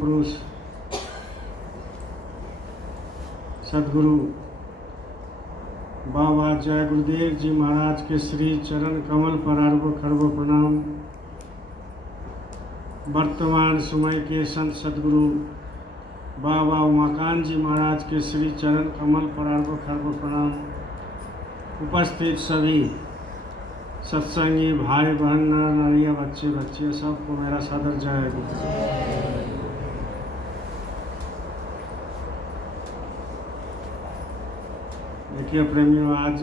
पुरुष सदगुरु बाबा जय गुरुदेव जी महाराज के श्री चरण कमल पर अरबों खरबों प्रणाम। वर्तमान समय के संत सदगुरु बाबा उमाकांत जी महाराज के श्री चरण कमल पर अरबों खरबों प्रणाम। उपस्थित सभी सत्संगी भाई बहन नर नारियाँ बच्चे बच्चे सबको मेरा सादर जय गुरु। देखिए प्रेमियों, आज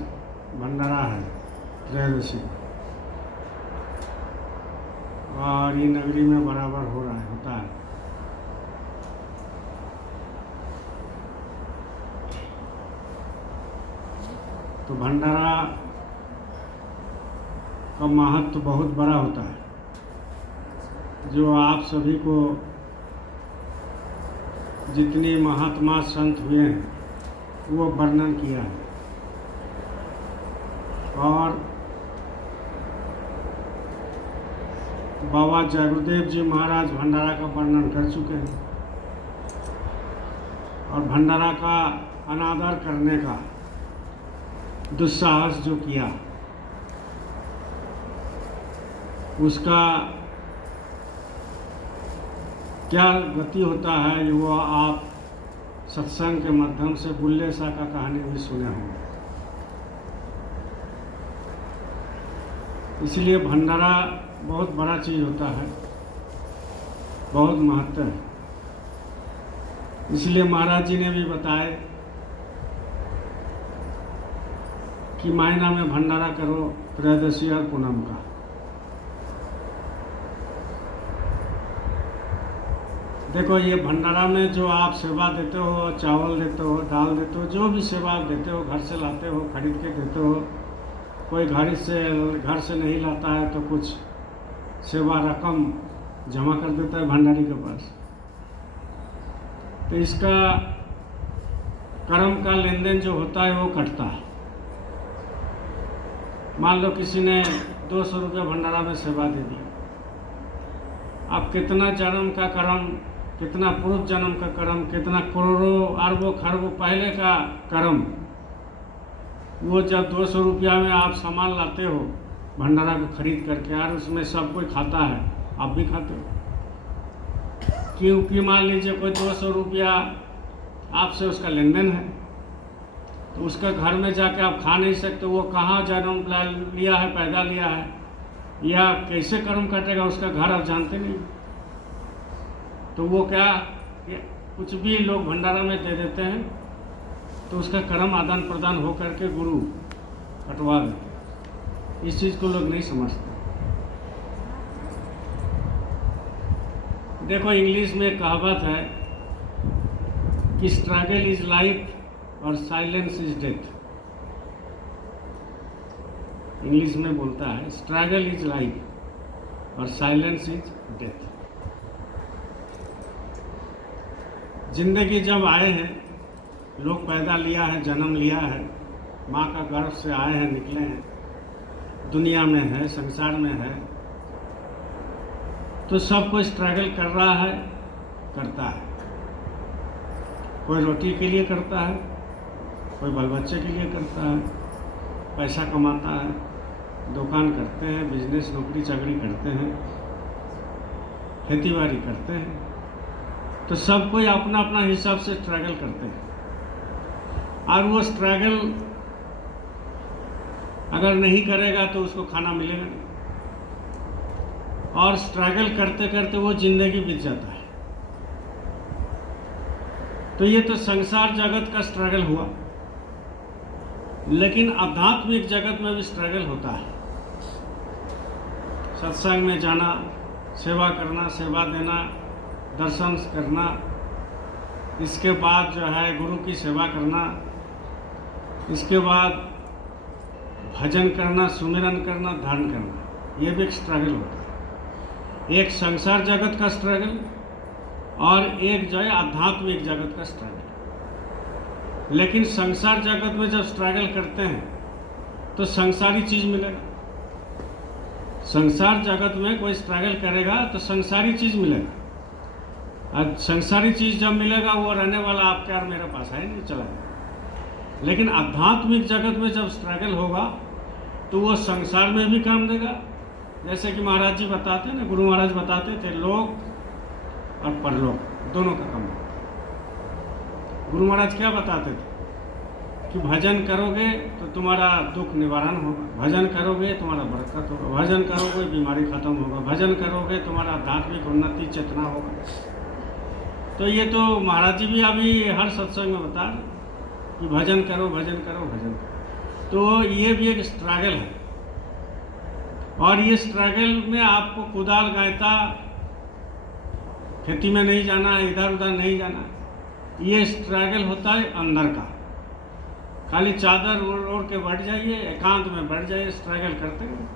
भंडारा है त्रयोदशी और ये नगरी में बराबर होता है। तो भंडारा का महत्व बहुत बड़ा होता है, जो आप सभी को जितने महात्मा संत हुए हैं वो वर्णन किया है और बाबा जय गुरुदेव जी महाराज भंडारा का वर्णन कर चुके हैं और भंडारा का अनादर करने का दुस्साहस जो किया उसका क्या गति होता है वो आप सत्संग के माध्यम से बुल्ले शाह का कहानी भी सुने होंगे। इसलिए भंडारा बहुत बड़ा चीज़ होता है, बहुत महत्व है। इसलिए महाराज जी ने भी बताए कि महीना में भंडारा करो त्रयोदशी और पूनम का। देखो, ये भंडारा में जो आप सेवा देते हो, चावल देते हो, दाल देते हो, जो भी सेवा आप देते हो, घर से लाते हो, खरीद के देते हो, कोई घर से नहीं लाता है तो कुछ सेवा रकम जमा कर देता है भंडारी के पास। तो इसका कर्म का लेन देन जो होता है वो कटता है। मान लो किसी ने 200 रुपये भंडारा में सेवा दे दी, अब कितना जन्म का कर्म, कितना पूर्व जन्म का कर्म, कितना करोड़ों अरबों खरबों पहले का कर्म, वो जब 200 रुपया में आप सामान लाते हो भंडारा को खरीद करके, यार उसमें सब कोई खाता है, आप भी खाते हो। क्योंकि मान लीजिए कोई 200 रुपया आपसे उसका लेन देन है, तो उसका घर में जाके आप खा नहीं सकते। वो कहाँ जन्म लिया है, पैदा लिया है, या कैसे कर्म कटेगा उसका घर आप जानते नहीं। तो वो क्या, कुछ भी लोग भंडारा में दे देते हैं तो उसका कर्म आदान प्रदान हो करके गुरु कटवा देते। इस चीज़ को लोग नहीं समझते। देखो, इंग्लिश में एक कहावत है कि स्ट्रगल इज लाइफ और साइलेंस इज डेथ। इंग्लिश में बोलता है स्ट्रगल इज लाइफ और साइलेंस इज डेथ। जिंदगी जब आए हैं, लोग पैदा लिया है, जन्म लिया है, माँ का गर्भ से आए हैं, निकले हैं, दुनिया में है, संसार में है, तो सब कोई स्ट्रगल कर रहा है, करता है। कोई रोटी के लिए करता है, कोई बाल बच्चे के लिए करता है, पैसा कमाता है, दुकान करते हैं, बिजनेस नौकरी चाकरी करते हैं, खेती बाड़ी करते हैं। तो सब कोई अपना अपना हिसाब से स्ट्रगल करते हैं और वो स्ट्रगल अगर नहीं करेगा तो उसको खाना मिलेगा नहीं, और स्ट्रगल करते करते वो जिंदगी बीत जाता है। तो ये तो संसार जगत का स्ट्रगल हुआ, लेकिन आध्यात्मिक जगत में भी स्ट्रगल होता है। सत्संग में जाना, सेवा करना, सेवा देना, दर्शन करना, इसके बाद जो है गुरु की सेवा करना, इसके बाद भजन करना, सुमिरन करना, ध्यान करना, ये भी एक स्ट्रगल होता है। एक संसार जगत का स्ट्रगल और एक जो है आध्यात्मिक जगत का स्ट्रगल। लेकिन संसार जगत में जब स्ट्रगल करते हैं तो संसारी चीज़ मिलेगा। संसार जगत में कोई स्ट्रगल करेगा तो संसारी चीज़ मिलेगा। आज संसारी चीज़ जब मिलेगा वो रहने वाला आपके और मेरे पास है नहीं, चला जाएगा। लेकिन आध्यात्मिक जगत में जब स्ट्रगल होगा तो वो संसार में भी काम देगा। जैसे कि महाराज जी बताते हैं ना, गुरु महाराज बताते थे, लोक और परलोक दोनों का काम होगा। गुरु महाराज क्या बताते थे कि भजन करोगे तो तुम्हारा दुख निवारण होगा, भजन करोगे तुम्हारा बरकत होगा, भजन करोगे बीमारी खत्म होगा, भजन करोगे तुम्हारा आध्यात्मिक उन्नति चेतना होगा। तो ये तो महाराज जी भी अभी हर सत्संग में बता रहे कि भजन करो, भजन करो, भजन करो। तो ये भी एक स्ट्रगल है, और ये स्ट्रगल में आपको कुदाल गायता खेती में नहीं जाना है, इधर उधर नहीं जाना। ये स्ट्रगल होता है अंदर का। खाली चादर ओढ़ के बैठ जाइए, एकांत में बैठ जाइए, स्ट्रगल करते हैं।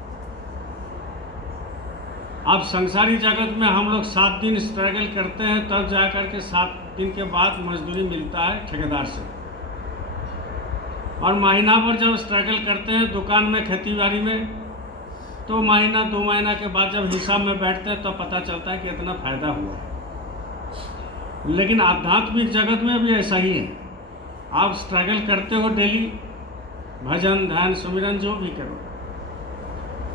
अब संसारी जगत में हम लोग 7 दिन स्ट्रगल करते हैं, तब जा कर के 7 दिन के बाद मजदूरी मिलता है ठेकेदार से। और महीना भर जब स्ट्रगल करते हैं दुकान में, खेती बाड़ी में, तो महीना 2 महीना के बाद जब हिसाब में बैठते हैं तब पता चलता है कि इतना फायदा हुआ। लेकिन आध्यात्मिक जगत में भी ऐसा ही है। आप स्ट्रगल करते हो डेली, भजन ध्यान सुमिरन जो भी करो,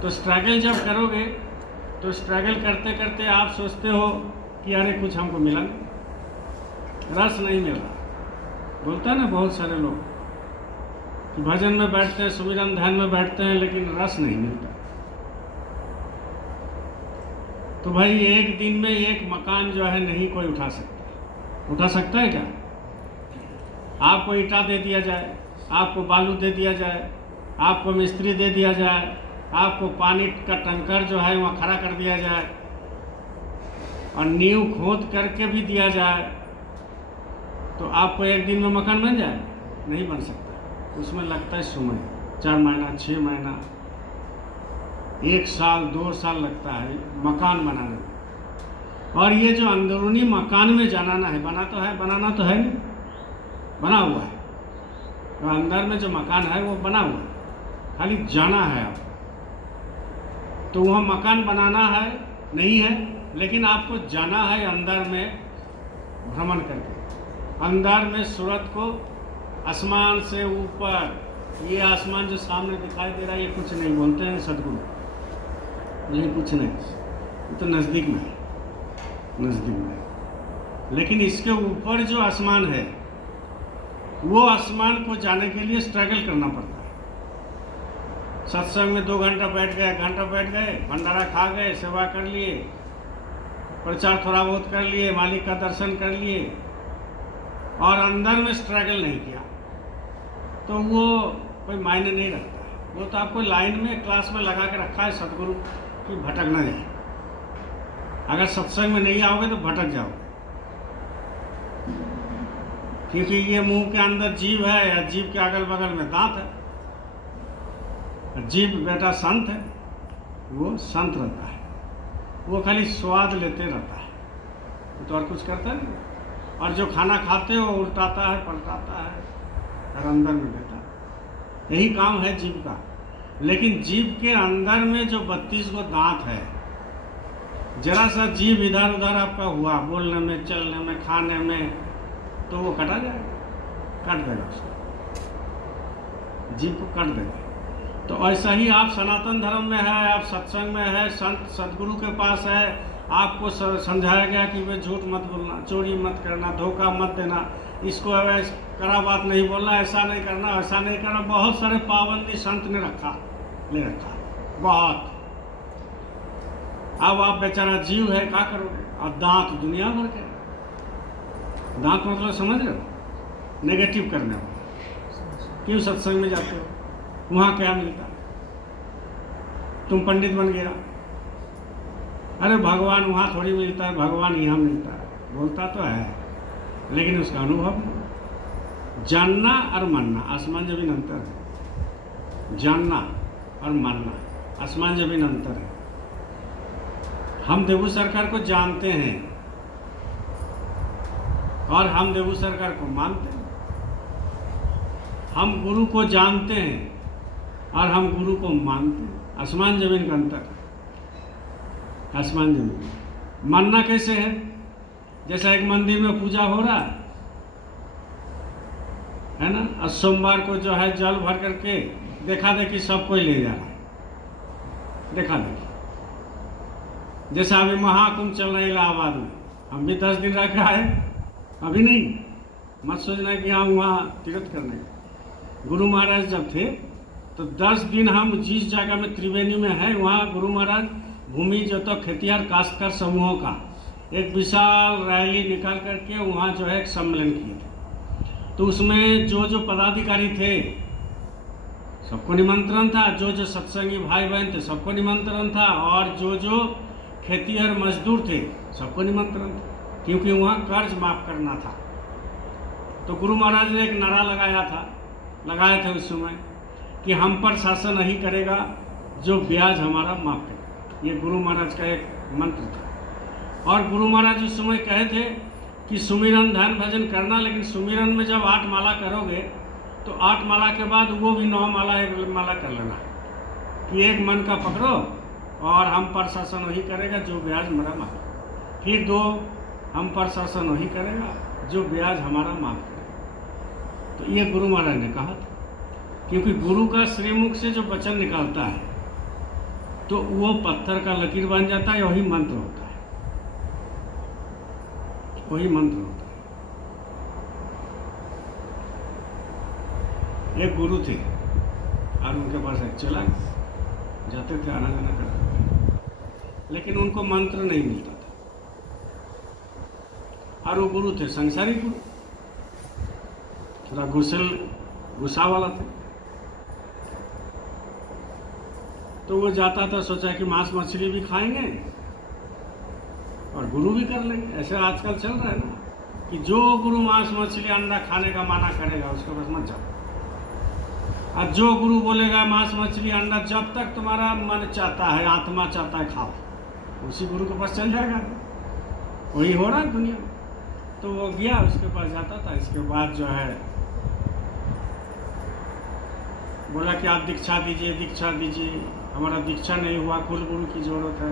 तो स्ट्रगल जब करोगे तो स्ट्रगल करते करते आप सोचते हो कि अरे कुछ हमको मिला नहीं, रस नहीं मिल रहा। बोलता है ना बहुत सारे लोग कि भजन में बैठते हैं, सुमिरन ध्यान में बैठते हैं, लेकिन रस नहीं मिलता। तो भाई एक दिन में एक मकान जो है नहीं कोई उठा सकता। उठा सकता है क्या? आपको ईंटा दे दिया जाए, आपको बालू दे दिया जाए, आपको मिस्त्री दे दिया जाए, आपको पानी का टंकर जो है वहाँ खड़ा कर दिया जाए, और नींव खोद करके भी दिया जाए, तो आपको एक दिन में मकान बन जाए? नहीं बन सकता। उसमें लगता है समय, 4 महीना, 6 महीना, 1 साल, 2 साल लगता है मकान बनाने में। और ये जो अंदरूनी मकान में जाना है, बनाना तो है नहीं, बना हुआ है। तो अंदर में जो मकान है वो बना हुआ है, खाली जाना है आप। तो वह मकान बनाना है नहीं है, लेकिन आपको जाना है अंदर में भ्रमण करके। अंदर में सूरत को आसमान से ऊपर, ये आसमान जो सामने दिखाई दे रहा है ये कुछ नहीं, बोलते हैं सदगुरु, ये कुछ नहीं, ये तो नज़दीक में है, नज़दीक में। लेकिन इसके ऊपर जो आसमान है वो आसमान को जाने के लिए स्ट्रगल करना पड़ता है। सत्संग में 2 घंटा बैठ गए, 1 घंटा बैठ गए, भंडारा खा गए, सेवा कर लिए, प्रचार थोड़ा बहुत कर लिए, मालिक का दर्शन कर लिए, और अंदर में स्ट्रगल नहीं किया, तो वो कोई मायने नहीं रखता। वो तो आपको लाइन में क्लास में लगा के रखा है सतगुरु कि भटक ना जाए। अगर सत्संग में नहीं आओगे तो भटक जाओगे, क्योंकि ये मुंह के अंदर जीभ है, या जीभ के अगल बगल में दांत है। जीभ बेटा संत है, वो संत रहता है, वो खाली स्वाद लेते रहता है, वो तो और कुछ करता नहीं। और जो खाना खाते हो उल्टाता है, पलटाता है, और अंदर में देता है। यही काम है जीभ का। लेकिन जीभ के अंदर में जो 32 गो दांत है, जरा सा जीभ इधर उधर आपका हुआ, बोलने में, चलने में, खाने में, तो वो कटा जाएगा, काट देगा उसको, जीभ को काट देगा। तो ऐसा ही आप सनातन धर्म में है, आप सत्संग में है, संत सदगुरु के पास है, आपको समझाया गया कि वे झूठ मत बोलना, चोरी मत करना, धोखा मत देना, इसको कड़ा बात नहीं बोलना, ऐसा नहीं करना, ऐसा नहीं करना। बहुत सारे पाबंदी संत ने ले रखा बहुत। अब आप बेचारा जीव है, क्या करोगे? और दांत दुनिया भर के, दांत मतलब समझ रहे हो, नेगेटिव करने वाला। क्यों सत्संग में जाते हो? वहाँ क्या मिलता है? तुम पंडित बन गया, अरे भगवान वहाँ थोड़ी मिलता है, भगवान यहाँ मिलता है। बोलता तो है, लेकिन उसका अनुभव नहीं। जानना और मानना आसमान जमीन अंतर है। जानना और मानना आसमान जमीन अंतर है। हम देवू सरकार को जानते हैं और हम देवू सरकार को मानते हैं। हम गुरु को जानते हैं और हम गुरु को मानते हैं। आसमान जमीन का अंतर, आसमान जमीन। मानना कैसे है? जैसा एक मंदिर में पूजा हो रहा है ना, और सोमवार को जो है जल भर करके देखा देखी सब कोई ले जा रहा है, देखा देखी। जैसा अभी महाकुंभ चल रहा है इलाहाबाद में, हम भी 10 दिन रह के आए, अभी नहीं, मत सोचना कि हम वहाँ तीर्थ करने। गुरु महाराज जब थे तो 10 दिन हम जिस जगह में त्रिवेणी में है, वहाँ गुरु महाराज भूमि जो तो खेतिहर काश्तकार समूहों का एक विशाल रैली निकाल करके वहाँ जो है एक सम्मेलन किए थे। तो उसमें जो जो पदाधिकारी थे सबको निमंत्रण था, जो जो सत्संगी भाई बहन थे सबको निमंत्रण था, और जो जो खेतिहर मजदूर थे सबको निमंत्रण था, क्योंकि वहाँ कर्ज माफ करना था। तो गुरु महाराज ने एक नारा लगाए थे उस समय कि हम पर शासन नहीं करेगा जो ब्याज हमारा माफ करेगा। ये गुरु महाराज का एक मंत्र था। और गुरु महाराज उस समय कहे थे कि सुमिरन ध्यान भजन करना, लेकिन सुमिरन में जब 8 माला करोगे तो 8 माला के बाद वो भी 9 माला 1 माला कर लेना, कि एक मन का पकड़ो और हम पर शासन वही करेगा जो ब्याज हमारा माफ, फिर 2 हम पर शासन वही करेगा जो ब्याज हमारा माफ करेगा। तो ये गुरु महाराज ने कहा था, क्योंकि गुरु का श्रीमुख से जो वचन निकालता है तो वो पत्थर का लकीर बन जाता है। वही मंत्र होता है, वही मंत्र होता है। एक गुरु थे और उनके पास एक चेला, जाते थे आना जाना करते थे, लेकिन उनको मंत्र नहीं मिलता था। और वो गुरु थे संसारी गुरु, थोड़ा गुस्सा वाला थे। तो वो जाता था, सोचा कि मांस मछली भी खाएंगे और गुरु भी कर लेंगे। ऐसे आजकल चल रहा है ना कि जो गुरु मांस मछली अंडा खाने का माना करेगा उसके पास मत जाओ, और जो गुरु बोलेगा मांस मछली अंडा जब तक तुम्हारा मन चाहता है, आत्मा चाहता है खाओ, उसी गुरु के पास चल जाएगा। वही हो रहा है दुनिया में। तो वो गया, उसके पास जाता था। इसके बाद जो है बोला कि आप दीक्षा दीजिए, दीक्षा दीजिए, हमारा दीक्षा नहीं हुआ, कुल गुरु की जरूरत है।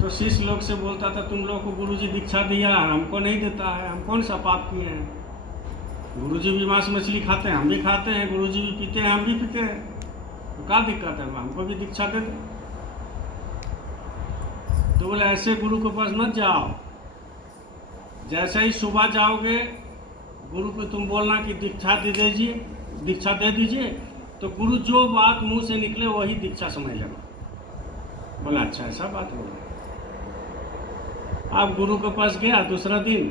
तो शिष्य लोग से बोलता था, तुम लोग को गुरुजी दीक्षा दिया, हमको नहीं देता है, हम कौन सा पाप किए हैं? गुरुजी भी मांस मछली खाते हैं, हम भी खाते हैं, गुरुजी भी पीते हैं, हम भी पीते हैं, तो क्या दिक्कत है, हमको भी दीक्षा दे दो। तो बोले ऐसे गुरु के पास मत जाओ, जैसे ही सुबह जाओगे गुरु को तुम बोलना कि दीक्षा दे दीजिए, दीक्षा दे दीजिए, तो गुरु जो बात मुंह से निकले वही दीक्षा समझ लेना। बोला अच्छा ऐसा बात हो। आप गुरु के पास गया दूसरा दिन,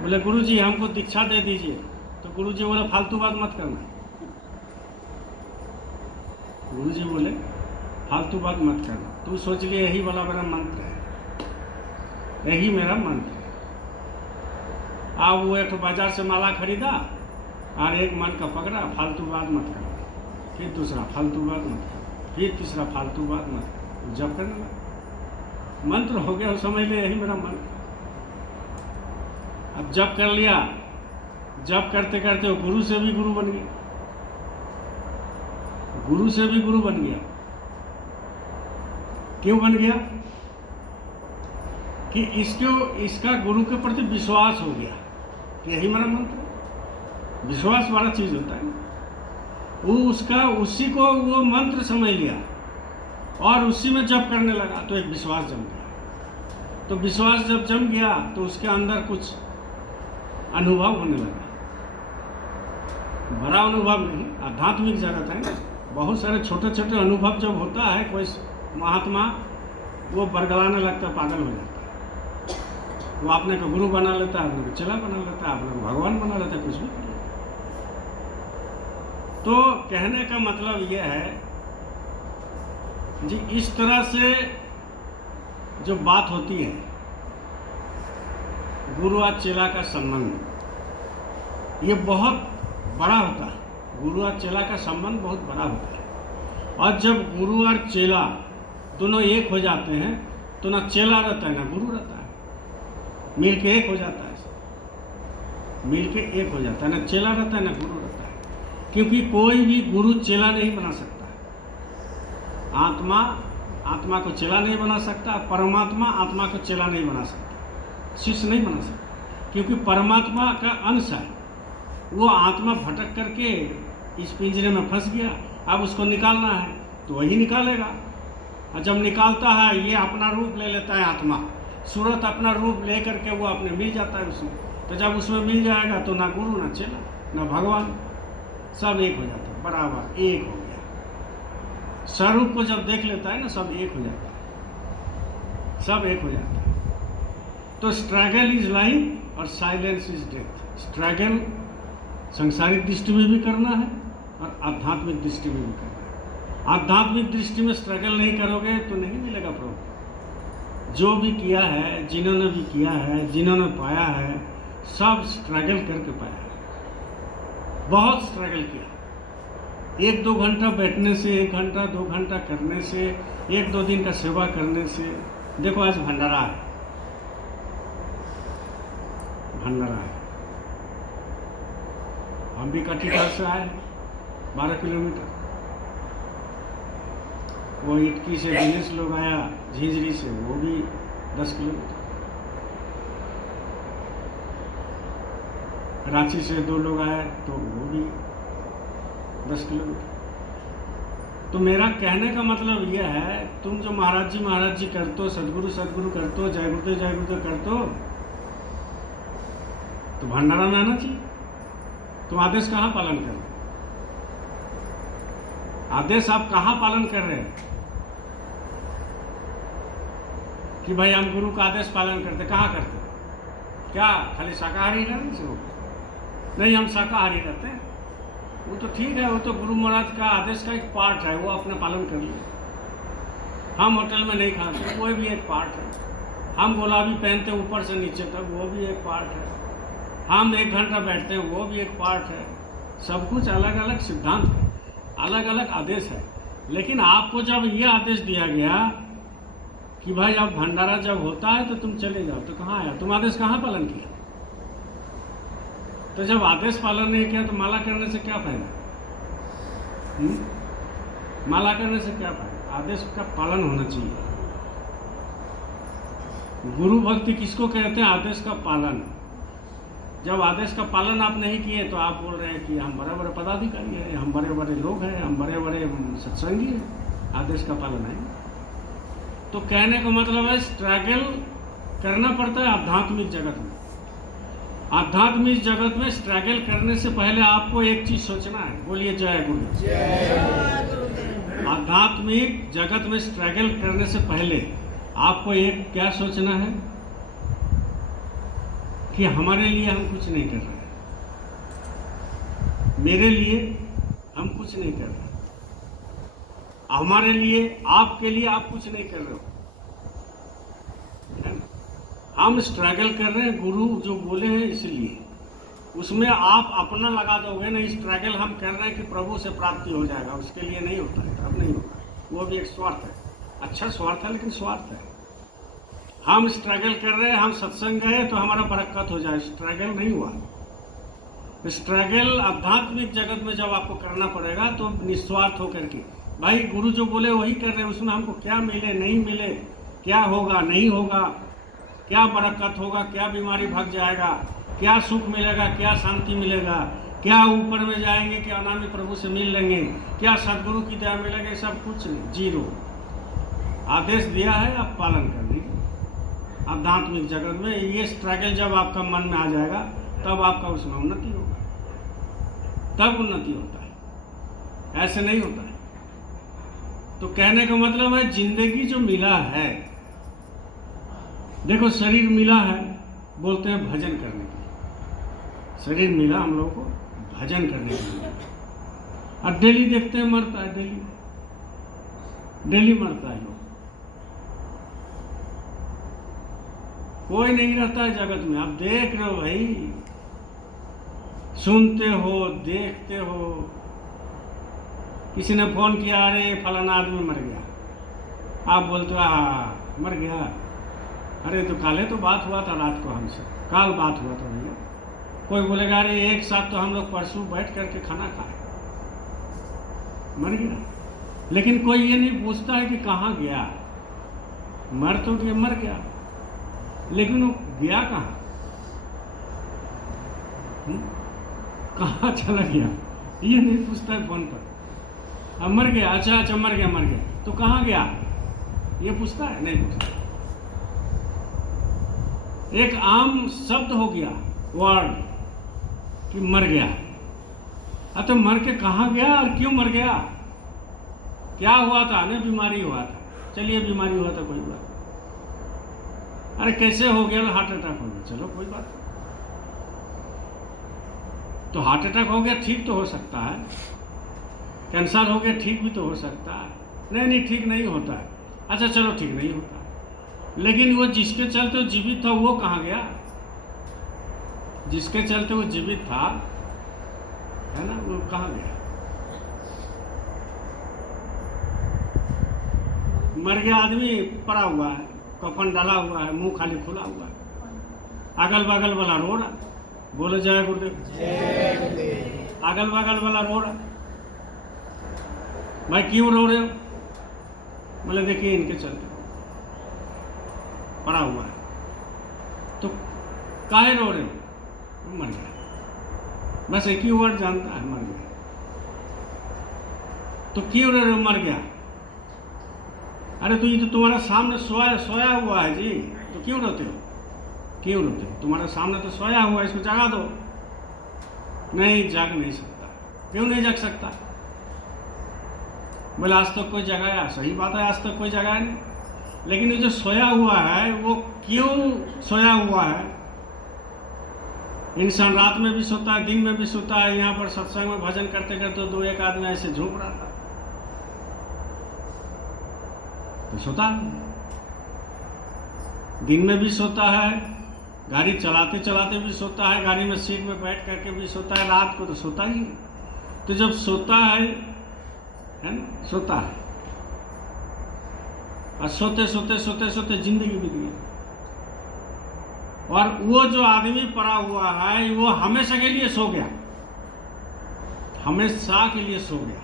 बोले गुरुजी हमको दीक्षा दे दीजिए। तो गुरुजी बोले फालतू बात मत करना। गुरुजी बोले फालतू बात मत करना, तू सोच लिए यही वाला मेरा मंत्र है, यही मेरा मंत्र है। अब वो एक बाजार से माला खरीदा और एक मन का पकड़ा, फालतू बात मत करना, फिर दूसरा फालतू बात मत करना, फिर तीसरा फालतू बात मत करना, जब करने लगा। मंत्र हो गया, समझ ले यही मेरा मंत्र। अब जब कर लिया, जब करते करते वो गुरु से भी गुरु बन गया, गुरु से भी गुरु बन गया। क्यों बन गया? कि इसका गुरु के प्रति विश्वास हो गया कि यही मेरा मंत्र। विश्वास वाला चीज होता है, वो उसका उसी को वो मंत्र समझ लिया और उसी में जप करने लगा, तो एक विश्वास जम गया। तो विश्वास जब जम गया तो उसके अंदर कुछ अनुभव होने लगा, बड़ा अनुभव नहीं, आध्यात्मिक जगत है ना, बहुत सारे छोटे छोटे अनुभव जब होता है, कोई महात्मा वो बरगलाने लगता है, पागल हो जाता है। वो अपने को गुरु बना लेता है, अपने को चेला बना लेता है, अपने को भगवान बना लेता है, कुछ भी कर लेता है। तो कहने का मतलब ये है जी, इस तरह से जो बात होती है गुरु और चेला का संबंध, ये बहुत बड़ा होता है। गुरु और चेला का संबंध बहुत बड़ा होता है। और जब गुरु और चेला दोनों एक हो जाते हैं तो ना चेला रहता है ना गुरु रहता है, मिल के एक हो जाता है, मिल के एक हो जाता है, ना चेला रहता है ना गुरु रहता है। क्योंकि कोई भी गुरु चेला नहीं बना सकता, आत्मा आत्मा को चेला नहीं बना सकता, परमात्मा आत्मा को चेला नहीं बना सकता, शिष्य नहीं बना सकता, क्योंकि परमात्मा का अंश है। वो आत्मा भटक करके इस पिंजरे में फंस गया, अब उसको निकालना है तो वही निकालेगा। और जब निकालता है ये अपना रूप ले लेता है, आत्मा सूरत अपना रूप ले करके वो अपने मिल जाता है उसमें। तो जब उसमें मिल जाएगा तो ना गुरु ना चेला ना भगवान, सब एक हो जाता है, बराबर एक हो गया। स्वरूप को जब देख लेता है ना, सब एक हो जाता है, सब एक हो जाता है। तो स्ट्रगल इज लाइफ और साइलेंस इज डेथ। स्ट्रगल सांसारिक दृष्टि में भी करना है और आध्यात्मिक दृष्टि में भी करना है। आध्यात्मिक दृष्टि में स्ट्रगल नहीं करोगे तो नहीं मिलेगा प्रभु। जो भी किया है, जिन्होंने भी किया है, जिन्होंने पाया है, सब स्ट्रगल करके पाया है, बहुत स्ट्रगल किया। 1-2 घंटा बैठने से, 1 घंटा 2 घंटा करने से, 1-2 दिन का सेवा करने से। देखो आज भंडारा है, भंडारा है। हम भी कटीहार से आए 12 किलोमीटर। वो इटकी से दिनेश लोग आया, झिंझरी से वो भी 10 किलोमीटर। रांची से 2 लोग आए तो वो भी 10 किलोमीटर। तो मेरा कहने का मतलब यह है, तुम जो महाराज जी करते हो, सदगुरु सदगुरु करते हो, जय गुरुदेव करते हो, तो भंडारा में आना चाहिए। तुम आदेश कहाँ पालन कर रहे हो? आदेश आप कहाँ पालन कर रहे हैं कि भाई हम गुरु का आदेश पालन करते? कहाँ करते? क्या खाली शाकाहारी रहने से हो? नहीं, हम शाकाहारी रहते हैं। वो तो ठीक है, वो तो गुरु महाराज का आदेश का एक पार्ट है, वो अपने पालन कर लिए। हम होटल में नहीं खाते, वो भी एक पार्ट है। हम गुलाबी पहनते ऊपर से नीचे तक, वो भी एक पार्ट है। हम 1 घंटा बैठते हैं, वो भी एक पार्ट है। सब कुछ अलग अलग सिद्धांत है, अलग अलग आदेश है। लेकिन आपको जब ये आदेश दिया गया कि भाई अब भंडारा जब होता है तो तुम चले जाओ, तो कहाँ आया? तुम आदेश कहाँ पालन किया? तो जब आदेश पालन नहीं किया तो माला करने से क्या फायदा? माला करने से क्या फायदा? आदेश का पालन होना चाहिए। गुरु भक्ति किसको कहते हैं? आदेश का पालन। जब आदेश का पालन आप नहीं किए तो आप बोल रहे हैं कि हम बड़े बड़े पदाधिकारी हैं, हम बड़े बड़े लोग हैं, हम बड़े बड़े सत्संगी हैं। आदेश का पालन है तो कहने का मतलब है स्ट्रगल करना पड़ता है आध्यात्मिक जगत में। आध्यात्मिक जगत में स्ट्रगल करने से पहले आपको एक चीज सोचना है। बोलिए जय गुरुदेव। आध्यात्मिक जगत में स्ट्रगल करने से पहले आपको एक क्या सोचना है कि हमारे लिए हम कुछ नहीं कर रहे, मेरे लिए हम कुछ नहीं कर रहे, हमारे लिए, आपके लिए आप कुछ नहीं कर रहे हो। हम स्ट्रगल कर रहे हैं, गुरु जो बोले हैं इसलिए। उसमें आप अपना लगा दोगे नहीं। स्ट्रगल हम कर रहे हैं कि प्रभु से प्राप्ति हो जाएगा, उसके लिए नहीं होता है, अब नहीं होता। वो भी एक स्वार्थ है, अच्छा स्वार्थ है लेकिन स्वार्थ है। हम स्ट्रगल कर रहे हैं, हम सत्संग गए तो हमारा बरकत हो जाए, स्ट्रगल नहीं हुआ। स्ट्रगल आध्यात्मिक जगत में जब आपको करना पड़ेगा तो निस्वार्थ होकर के, भाई गुरु जो बोले वही कर रहे हैं, उसमें हमको क्या मिले नहीं मिले, क्या होगा नहीं होगा, क्या बरकत होगा, क्या बीमारी भाग जाएगा, क्या सुख मिलेगा, क्या शांति मिलेगा, क्या ऊपर में जाएंगे, क्या अनामी प्रभु से मिल लेंगे, क्या सदगुरु की दया मिलेगी, सब कुछ नहीं, जीरो। आदेश दिया है, आप पालन कर लीजिए। आध्यात्मिक जगत में ये स्ट्रगल जब आपका मन में आ जाएगा तब आपका उसमें उन्नति होगा, तब उन्नति होता है, ऐसे नहीं होता है। तो कहने का मतलब है जिंदगी जो मिला है, देखो शरीर मिला है, बोलते हैं भजन करने के लिए। शरीर मिला हम लोगों को भजन करने के लिए, और डेली देखते हैं मरता है, डेली मरता है लोग। कोई नहीं रहता है जगत में। आप देख रहे हो भाई, सुनते हो, देखते हो। किसी ने फोन किया, अरे फलाना आदमी मर गया, आप बोलते हो मर गया। अरे तो काले तो बात हुआ था रात को हमसे, काल बात हुआ था भैया। कोई बोलेगा अरे एक साथ तो हम लोग परसों बैठ करके खाना खाए, मर गया। लेकिन कोई ये नहीं पूछता है कि कहाँ गया। मर तो गया, मर गया, लेकिन वो गया कहाँ? कहाँ चला गया ये नहीं पूछता है फोन पर। अब मर गया, अच्छा अच्छा मर गया, मर गया तो कहाँ गया ये पूछता है? नहीं पूछता। एक आम शब्द हो गया, वर्ड, कि मर गया। तो मर के कहाँ गया और क्यों मर गया? क्या हुआ था? नहीं, बीमारी हुआ था। चलिए बीमारी हुआ था, कोई बात। अरे कैसे हो गया? हार्ट अटैक हो गया। चलो कोई बात। तो हार्ट अटैक हो गया, ठीक तो हो सकता है। कैंसर हो गया, ठीक भी तो हो सकता है। नहीं नहीं, ठीक नहीं होता है। अच्छा चलो, ठीक नहीं होता, लेकिन वो जिसके चलते वो जीवित था वो कहाँ गया? जिसके चलते वो जीवित था, है ना, वो कहाँ गया? मर गया आदमी पड़ा हुआ है, कफन डाला हुआ है, मुंह खाली खुला हुआ है, अगल बगल वाला रो रहा। बोलो जय गुरुदेव। अगल बगल वाला रो रहा। भाई क्यों रो रहे हो? बोले देखिए इनके चलते पड़ा हुआ है। तो काहे रो रहे हो? मर गया। बस एक ही वर्ड जानता है, मर गया। तो क्यों रो रहे हो? मर गया। अरे तो ये तो तुम्हारा सामने सोया हुआ है जी, तो क्यों रोते हो? क्यों रोते हो? तुम्हारे सामने तो सोया हुआ है, इसको जगा दो। नहीं, जाग नहीं सकता। क्यों नहीं जग सकता? बोले आज तक कोई जगाया। सही बात है, आज तक कोई जगाया नहीं, लेकिन ये जो सोया हुआ है वो क्यों सोया हुआ है? इंसान रात में भी सोता है, दिन में भी सोता है। यहाँ पर सत्संग में भजन करते करते दो एक आदमी ऐसे झोंक रहा था, तो सोता है। दिन में भी सोता है, गाड़ी चलाते चलाते भी सोता है, गाड़ी में सीट में बैठ करके भी सोता है, रात को तो सोता ही। तो जब सोता है ना, सोता है, और सोते सोते सोते सोते जिंदगी बीत गई। और वो जो आदमी पड़ा हुआ है वो हमेशा के लिए सो गया, हमेशा के लिए सो गया।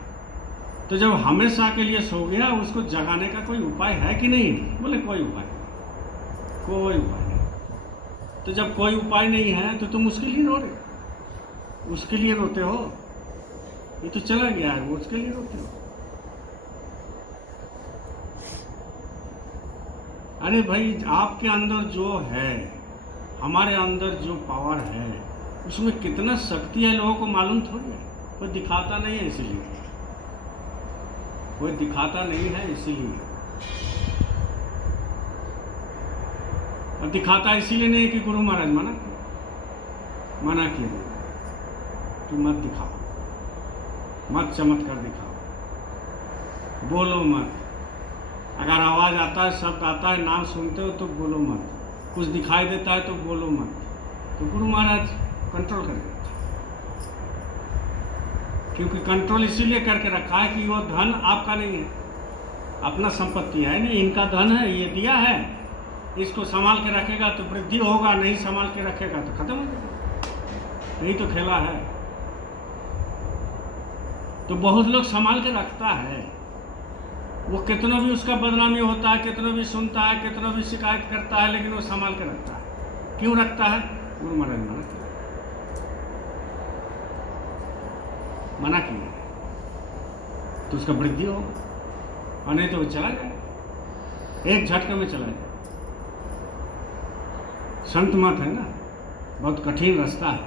तो जब हमेशा के लिए सो गया, उसको जगाने का कोई उपाय है कि नहीं? बोले कोई उपाय नहीं, कोई उपाय नहीं। तो जब कोई उपाय नहीं है तो तुम उसके लिए रो रहे, उसके लिए रोते हो। ये तो चला गया है, वो उसके लिए रोते हो। अरे भाई, आपके अंदर जो है, हमारे अंदर जो पावर है, उसमें कितना शक्ति है लोगों को मालूम थोड़ी है। कोई दिखाता नहीं है इसीलिए, कोई दिखाता नहीं है इसीलिए। और दिखाता इसीलिए नहीं कि गुरु महाराज मना किए कि मत दिखाओ, मत चमत्कार दिखाओ, बोलो मत। अगर आवाज आता है, शब्द आता है, नाम सुनते हो तो बोलो मत। कुछ दिखाई देता है तो बोलो मत। तो गुरु महाराज कंट्रोल करेंगे, क्योंकि कंट्रोल इसीलिए करके रखा है कि वो धन आपका नहीं है, अपना संपत्ति है नहीं, इनका धन है, ये दिया है, इसको संभाल के रखेगा तो वृद्धि होगा, नहीं संभाल के रखेगा तो खत्म हो जाएगा। यही तो खेला है। तो बहुत लोग संभाल के रखता है, वो कितना भी उसका बदनामी होता है, कितना भी सुनता है, कितना भी शिकायत करता है, लेकिन वो संभाल के रखता है। क्यों रखता है? गुरु महाराज मना किया तो उसका वृद्धि होगा, और नहीं तो वो चला जाए, एक झटके में चला जाए। संत मत है ना, बहुत कठिन रास्ता है,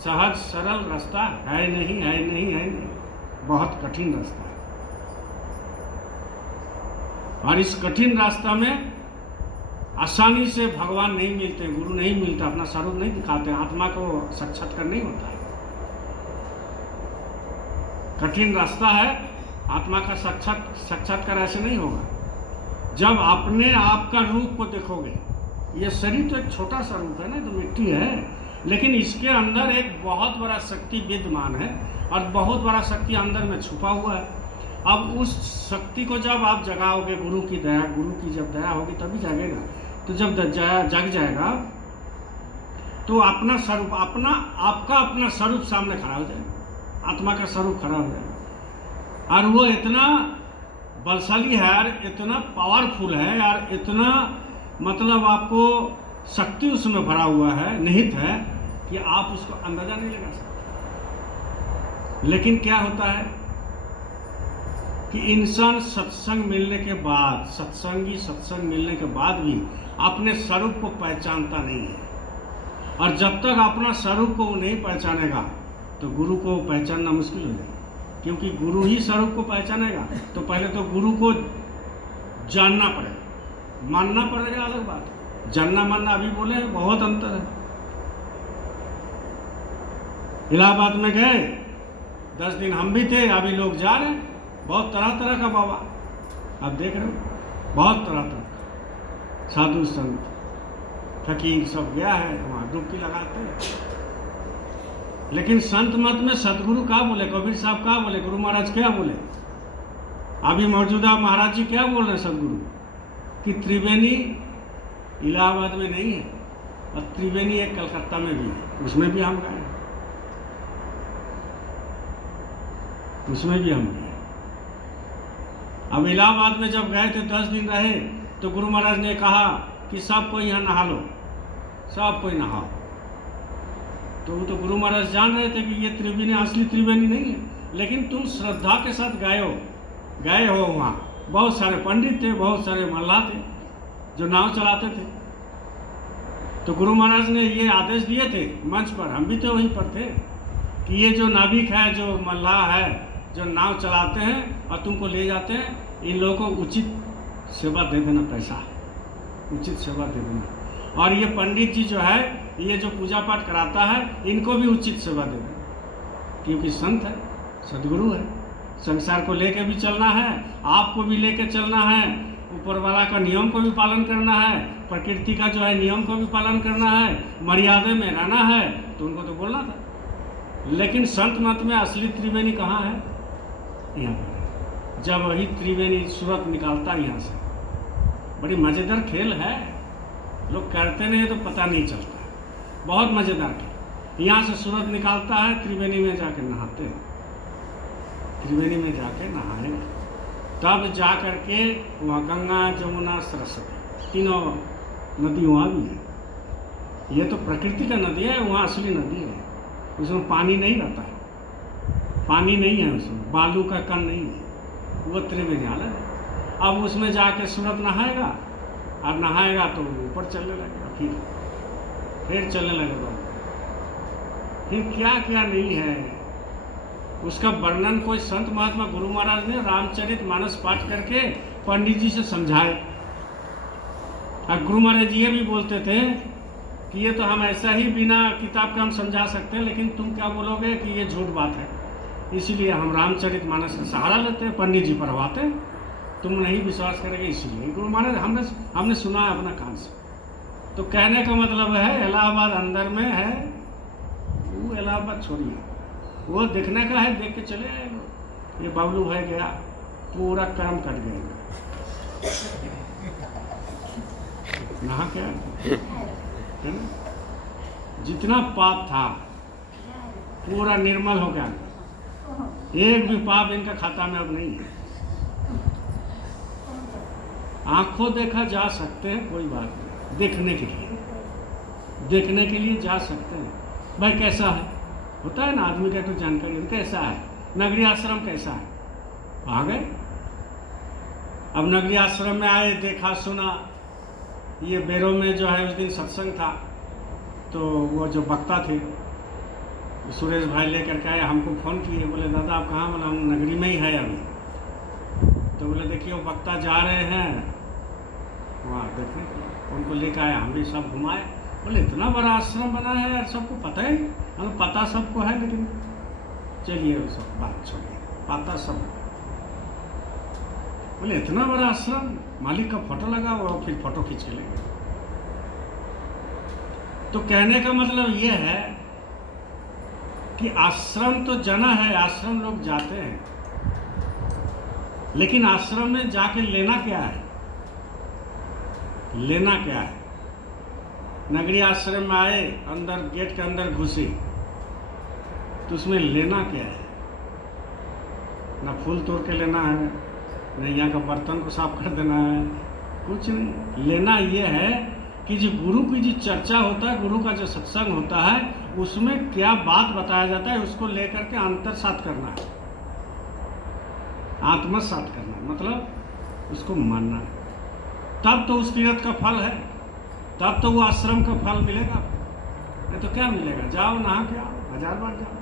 सहज सरल रास्ता है नहीं, है नहीं, है नहीं, बहुत कठिन रास्ता है। और इस कठिन रास्ता में आसानी से भगवान नहीं मिलते, गुरु नहीं मिलता, अपना स्वरूप नहीं दिखाते, आत्मा को साक्षात्कार नहीं होता है। कठिन रास्ता है, आत्मा का साक्षात्कार ऐसे नहीं होगा। जब अपने आप का रूप को देखोगे, ये शरीर तो एक छोटा सा रूप है ना, तो मिट्टी है, लेकिन इसके अंदर एक बहुत बड़ा शक्ति विद्यमान है, और बहुत बड़ा शक्ति अंदर में छुपा हुआ है। अब उस शक्ति को जब आप जगाओगे, गुरु की दया, गुरु की जब दया होगी तभी जागेगा। तो जब जग जाएगा तो अपना स्वरूप, अपना स्वरूप सामने खड़ा हो जाएगा, आत्मा का स्वरूप खड़ा हो जाएगा। और वो इतना बलशाली है यार, इतना पावरफुल है यार, इतना मतलब आपको शक्ति उसमें भरा हुआ है, निहित है कि आप उसको अंदाजा नहीं लगा सकते। लेकिन क्या होता है कि इंसान सत्संग मिलने के बाद, सत्संग मिलने के बाद भी अपने स्वरूप को पहचानता नहीं है। और जब तक अपना स्वरूप को नहीं पहचानेगा तो गुरु को पहचानना मुश्किल हो जाएगा, क्योंकि गुरु ही स्वरूप को पहचानेगा। तो पहले तो गुरु को जानना पड़ेगा, मानना पड़ेगा, अलग बात है। जानना मानना अभी बोले हैं, बहुत अंतर है। इलाहाबाद में गए, 10 दिन हम भी थे, अभी लोग जा रहे हैं, बहुत तरह तरह का बाबा आप देख रहे हो, बहुत तरह तरह का साधु संत फकीर सब गया है वहाँ, डुबकी लगाते हैं। लेकिन संत मत में सतगुरु क्या बोले, कबीर साहब क्या बोले, गुरु महाराज क्या बोले, अभी मौजूदा महाराज जी क्या बोल रहे हैं सदगुरु, कि त्रिवेणी इलाहाबाद में नहीं है और त्रिवेणी एक कलकत्ता में भी है, उसमें भी हम गए, उसमें भी हम गए। अब इलाहाबाद में जब गए थे 10 दिन रहे तो गुरु महाराज ने कहा कि सबको यहाँ नहा लो, सब कोई नहाओ। तो वो तो गुरु महाराज जान रहे थे कि ये त्रिवेणी असली त्रिवेणी नहीं है, लेकिन तुम श्रद्धा के साथ गए हो वहाँ। बहुत सारे पंडित थे, बहुत सारे मल्लाह थे जो नाव चलाते थे। तो गुरु महाराज ने ये आदेश दिए थे मंच पर, हम भी तो वहीं पर थे, कि ये जो नाविक है, जो मल्लाह है, जो नाव चलाते हैं और तुमको ले जाते हैं, इन लोगों को उचित सेवा दे देना, पैसा उचित सेवा दे देना। और ये पंडित जी जो है, ये जो पूजा पाठ कराता है, इनको भी उचित सेवा दे देना, क्योंकि संत है, सदगुरु है। संसार को लेके भी चलना है, आपको भी लेके चलना है, ऊपर वाला का नियम को भी पालन करना है, प्रकृति का जो है नियम को भी पालन करना है, मर्यादा में रहना है। तो उनको तो बोलना था। लेकिन संत मत में असली त्रिवेणी कहाँ है? यहाँ पर। जब वही त्रिवेणी सूरत निकालता है यहाँ से, बड़ी मज़ेदार खेल है, लोग करते नहीं तो पता नहीं चलता, बहुत मज़ेदार खेल। यहाँ से सूरत निकालता है, त्रिवेणी में जाके नहाते हैं, त्रिवेणी में जाके नहाएंगे, तब जा कर के वहाँ गंगा जमुना सरस्वती तीनों नदी वहाँ भी है। ये तो प्रकृति का नदी है, वहाँ असली नदी है, उसमें पानी नहीं रहता है, पानी नहीं है उसमें, बालू का कण नहीं है, वो त्रिवेणी अलग है। अब उसमें जाके सूरत नहाएगा, और नहाएगा तो ऊपर चलने लगेगा, फिर चलने लगेगा, फिर क्या क्या नहीं है उसका वर्णन कोई संत महात्मा गुरु महाराज ने रामचरितमानस पाठ करके पंडित जी से समझाए। और गुरु महाराज ये भी बोलते थे कि ये तो हम ऐसा ही बिना किताब का हम समझा सकते हैं, लेकिन तुम क्या बोलोगे कि ये झूठ बात है, इसीलिए हम रामचरितमानस का सहारा लेते हैं, पंडित जी पढ़वाते, तुम नहीं विश्वास करेंगे, इसीलिए गुरु महाराज हमने सुना है अपना कान से। तो कहने का मतलब है इलाहाबाद अंदर में है, वो इलाहाबाद छोड़िए, वो देखने का है, देख के चले आएगा। ये बाबलू भाई गया, पूरा कर्म कट गया, नहा क्या है ना, जितना पाप था पूरा निर्मल हो गया, एक भी पाप इनका खाता में अब नहीं है। आंखों देखा जा सकते हैं, कोई बात नहीं, देखने के लिए जा सकते हैं। भाई कैसा है, होता है ना आदमी का कुछ जानकारी, कैसा है नगरी आश्रम, कैसा है, आ गए। अब नगरी आश्रम में आए, देखा सुना, ये बेरों में जो है उस दिन सत्संग था, तो वो जो वक्ता थे सुरेश भाई लेकर के आए, हमको फ़ोन किए, बोले दादा आप कहाँ? बोला हम नगरी में ही है अभी। तो बोले देखिए वो वक्ता जा रहे हैं वहाँ देखने, उनको लेकर आए, हम भी सब घुमाए। बोले इतना बड़ा आश्रम बना है यार, सबको पता है? हमें पता सबको है, लेकिन चलिए वो सब बात छोड़िए, पता सब। बोले इतना बड़ा आश्रम, मालिक का फोटो लगा हुआ, फिर फोटो खींच के ले गए। तो कहने का मतलब ये है कि आश्रम तो जना है, आश्रम लोग जाते हैं, लेकिन आश्रम में जाके लेना क्या है? लेना क्या है? नगरी आश्रम में आए, अंदर गेट के अंदर घुसे, तो उसमें लेना क्या है? ना फूल तोड़ के लेना है, नहीं यहाँ का बर्तन को साफ कर देना है, कुछ नहीं। लेना ये है कि जो गुरु की जो चर्चा होता है, गुरु का जो सत्संग होता है, उसमें क्या बात बताया जाता है, उसको लेकर के अंतर साथ करना है, आत्मसात करना है, मतलब उसको मानना है। तब तो उस तीर्थ का फल है, तब तो वो आश्रम का फल मिलेगा। नहीं तो क्या मिलेगा? जाओ नहा के आओ, 1000 बार जाओ।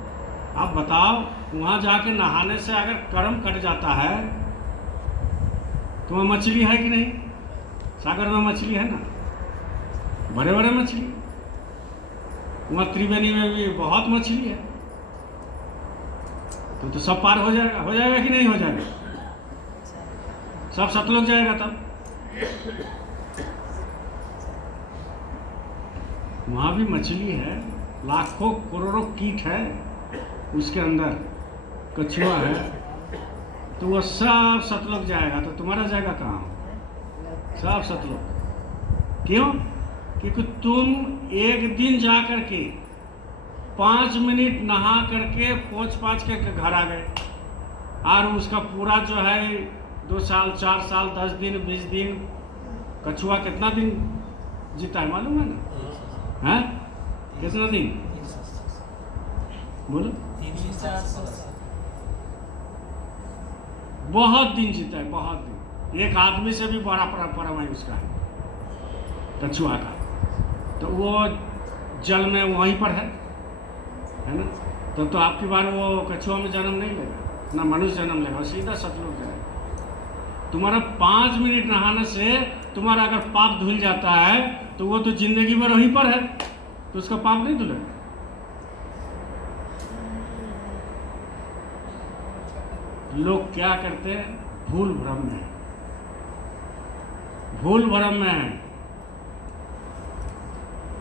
आप बताओ, वहाँ जाके नहाने से अगर कर्म कट जाता है तो वहाँ मछली है कि नहीं? सागर में मछली है ना, बड़े बड़े मछली। वहाँ त्रिवेणी में भी बहुत मछली है। तो सब पार हो जाएगा, हो जाएगा कि नहीं हो जाएगा? सब सतलोक जाएगा तब। वहाँ भी मछली है, लाखों करोड़ों कीट है उसके अंदर, कछुआ है, तो वह सब सतलोक जाएगा। तो तुम्हारा जाएगा कहाँ? सब सतलोक। क्यों? क्योंकि तुम एक दिन जा करके 5 मिनट नहा करके पोंछ पाछ के घर आ गए, और उसका पूरा जो है 2 साल 4 साल 10 दिन 20 दिन, कछुआ कितना दिन जीता है मालूम है ना? हैं? कितना दिन? बोलो। बहुत दिन जीता है, बहुत दिन। एक आदमी से भी बड़ा परम है उसका, कछुआ का। तो वो जल में वहीं पर है ना? तो आपकी बार वो कछुआ में जन्म नहीं लेगा, ना मनुष्य जन्म लेगा, सीधा सतलोक जाएगा। तुम्हारा 5 मिनट नहाने से तुम्हारा अगर पाप धुल जाता है तो वो तो जिंदगी भर वहीं पर है, तो उसका पाप नहीं धुलेगा। लोग क्या करते हैं? भूल भ्रम में, भूल भ्रम में है।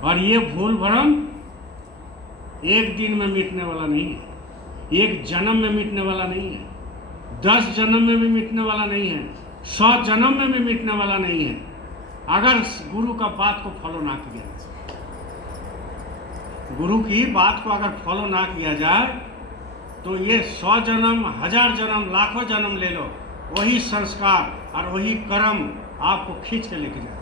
और ये भूल भ्रम एक दिन में मिटने वाला नहीं है, एक जन्म में मिटने वाला नहीं है, 10 जन्म में भी मिटने वाला नहीं है, 100 जन्म में भी मिटने वाला नहीं है, अगर गुरु का बात को फॉलो ना किया, गुरु की बात को अगर फॉलो ना किया जाए तो ये 100 जन्म 1000 जन्म लाखों जन्म ले लो, वही संस्कार और वही कर्म आपको खींच के लेके जाए।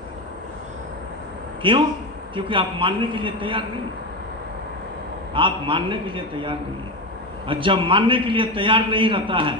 क्यों? क्योंकि आप मानने के लिए तैयार नहीं, आप मानने के लिए तैयार नहीं है। और जब मानने के लिए तैयार नहीं रहता है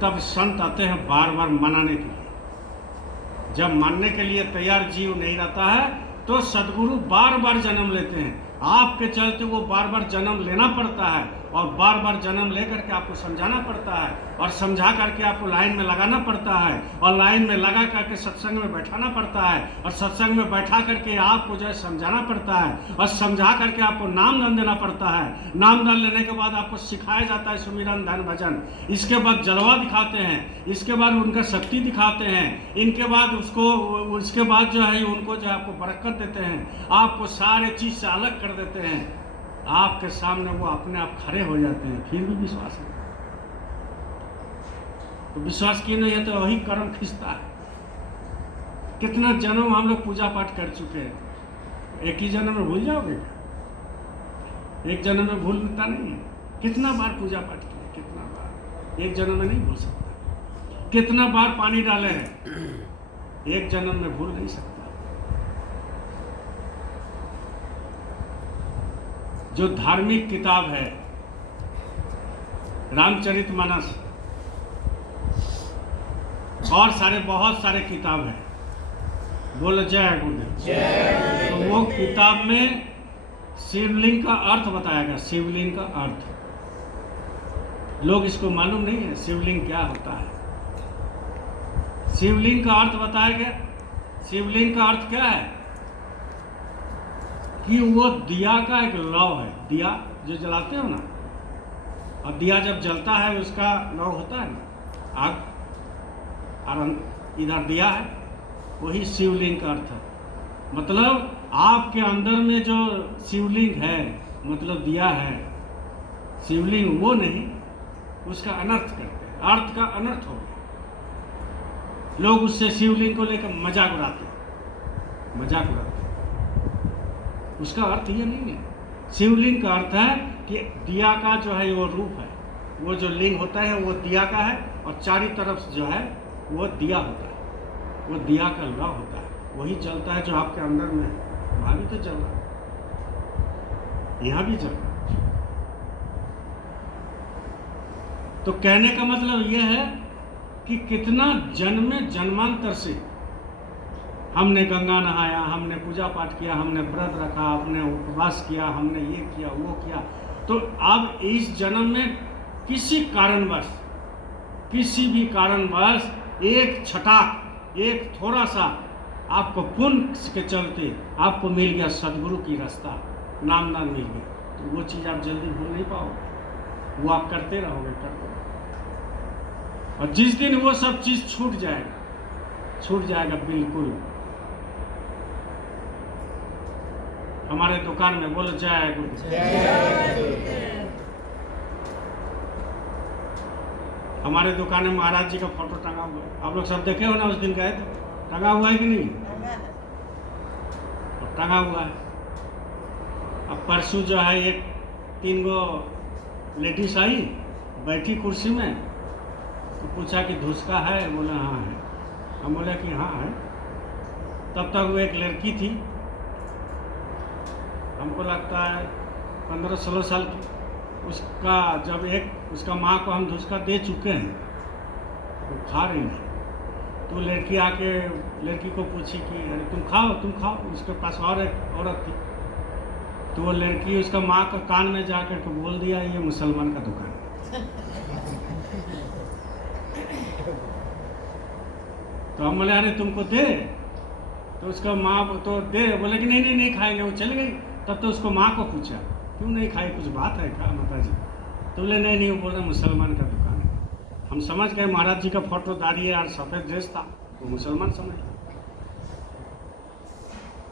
तब संत आते हैं बार बार मनाने के लिए। जब मानने के लिए तैयार जीव नहीं रहता है तो सदगुरु बार बार जन्म लेते हैं। आपके चलते वो बार बार जन्म लेना पड़ता है, और बार बार जन्म लेकर के आपको समझाना पड़ता है, और समझा करके आपको लाइन में लगाना पड़ता है, और लाइन में लगा करके सत्संग में बैठाना पड़ता है, और सत्संग में बैठा करके आपको जो है समझाना पड़ता है, और समझा करके आपको नाम दान देना पड़ता है। नाम दान लेने के बाद आपको सिखाया जाता है सुमिरन ध्यान भजन, इसके बाद जलवा दिखाते हैं, इसके बाद उनका शक्ति दिखाते हैं, इनके बाद उसके बाद जो है उनको जो है आपको बरकत देते हैं, आपको सारे चीज़ से अलग कर देते हैं। आपके सामने वो अपने आप खड़े हो जाते हैं, फिर भी विश्वास है। तो विश्वास क्यों नहीं है? तो वही कर्म खींचता है। कितना जन्म हम लोग पूजा पाठ कर चुके हैं, एक ही जन्म में भूल जाओगे? एक जन्म में भूलता नहीं है। कितना बार पूजा पाठ किया, कितना बार, एक जन्म में नहीं भूल सकता। कितना बार पानी डाले हैं, एक जन्म में भूल नहीं सकता। जो धार्मिक किताब है रामचरितमानस और बहुत सारे किताब है, बोलो जय गुरुदेव। तो वो किताब में शिवलिंग का अर्थ बताया गया। शिवलिंग का अर्थ लोग इसको मालूम नहीं है, शिवलिंग क्या होता है। शिवलिंग का अर्थ बताया गया। शिवलिंग का अर्थ क्या है कि वो दिया का एक लौ है। दिया जो जलाते हो ना, और दिया जब जलता है उसका लौ होता है ना, आग, और इधर दिया है, वही शिवलिंग का अर्थ है। मतलब आपके अंदर में जो शिवलिंग है, मतलब दिया है, शिवलिंग वो नहीं, उसका अनर्थ करते हैं, अर्थ का अनर्थ हो गया। लोग उससे शिवलिंग को लेकर मजाक उड़ाते हैं, मजाक उड़ाते हैं। उसका अर्थ ये नहीं है। शिवलिंग का अर्थ है कि दिया का जो है वो रूप है, वो जो लिंग होता है वो दिया का है, और चारों तरफ जो है वो दिया होता है, वो दिया का लौ होता है, वही जलता है जो आपके अंदर में है। वहाँ भी तो जल रहा है, यहाँ भी जल रहा है। तो कहने का मतलब यह है कि कितना जन्म जन्मांतर से हमने गंगा नहाया, हमने पूजा पाठ किया, हमने व्रत रखा, हमने उपवास किया, हमने ये किया वो किया, तो अब इस जन्म में किसी कारणवश, किसी भी कारणवश एक छटाक, एक थोड़ा सा आपको पुण्य के चलते आपको मिल गया सदगुरु की रास्ता, नामदान मिल गया, तो वो चीज़ आप जल्दी भूल नहीं पाओगे, वो आप करते रहोगे, करते रहोगे। और जिस दिन वो सब चीज़ छूट जाएगा बिल्कुल। हमारे दुकान में बोलो जय गुरु। हमारे दुकान में महाराज जी का फोटो टंगा हुआ है, आप लोग सब देखे हो ना, उस दिन गए थे, टंगा हुआ है कि नहीं? टंगा हुआ है। अब परसों जो है एक 3 गो लेडीज आई, बैठी कुर्सी में, तो पूछा कि धुसका है? बोला हाँ है। हम बोले कि हाँ है। तब तक वो एक लड़की थी, हमको लगता है 15-16 साल की, उसका जब उसका माँ को हम धुसका दे चुके हैं, तो खा रही है, तो लड़की आके लड़की को पूछी कि अरे तुम खाओ। उसके पास और एक औरत थी, तो वो लड़की उसका माँ का कान में जाकर के बोल दिया ये मुसलमान का दुकान है। तो हम बोले अरे तुमको दे, तो उसका माँ तो दे, बोले कि नहीं खाएंगे, वो चली गई। तब तो उसको माँ को पूछा क्यों नहीं खाए, कुछ बात है क्या माता जी? तो बोले नहीं, वो बोल रहे मुसलमान का दुकान है। हम समझ गए महाराज जी का फोटो दाढ़ी और सफ़ेद ड्रेस था, वो मुसलमान समझ।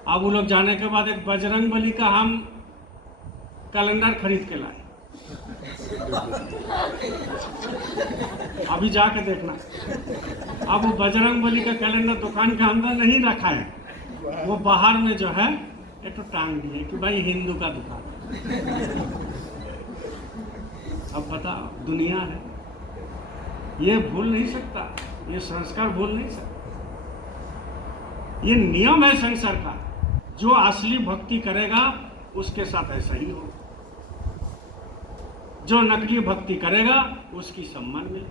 अब वो लोग जाने के बाद एक बजरंग बली का हम कैलेंडर खरीद के लाए, अभी जाके देखना। अब वो बजरंग बली का कैलेंडर दुकान के अंदर नहीं रखा है, वो बाहर में जो है एक तो टांग दिए कि भाई हिंदू का दुकान। अब बताओ, दुनिया है, ये भूल नहीं सकता, ये संस्कार भूल नहीं सकता, ये नियम है संसार का। जो असली भक्ति करेगा उसके साथ ऐसा ही हो, जो नकली भक्ति करेगा उसकी सम्मान मिले।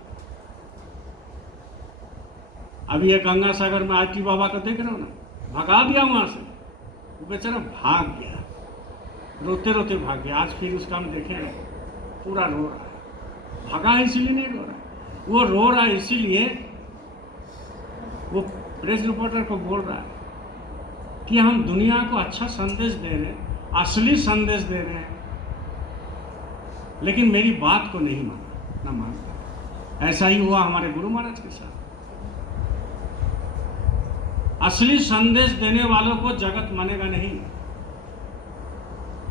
अभी ये गंगा सागर में आरती बाबा को देख रहे हो ना, भगा दिया वहां से, वो बेचारा भाग गया, रोते रोते भाग गया। आज फिर उसका हम देखे पूरा रो रहा है, भागा है इसीलिए नहीं रो रहा है, वो रो रहा है इसीलिए वो प्रेस रिपोर्टर को बोल रहा है कि हम दुनिया को अच्छा संदेश दे रहे हैं, असली संदेश दे रहे हैं, लेकिन मेरी बात को नहीं माना, न मानता। ऐसा ही हुआ हमारे गुरु महाराज के साथ। असली संदेश देने वालों को जगत मानेगा नहीं।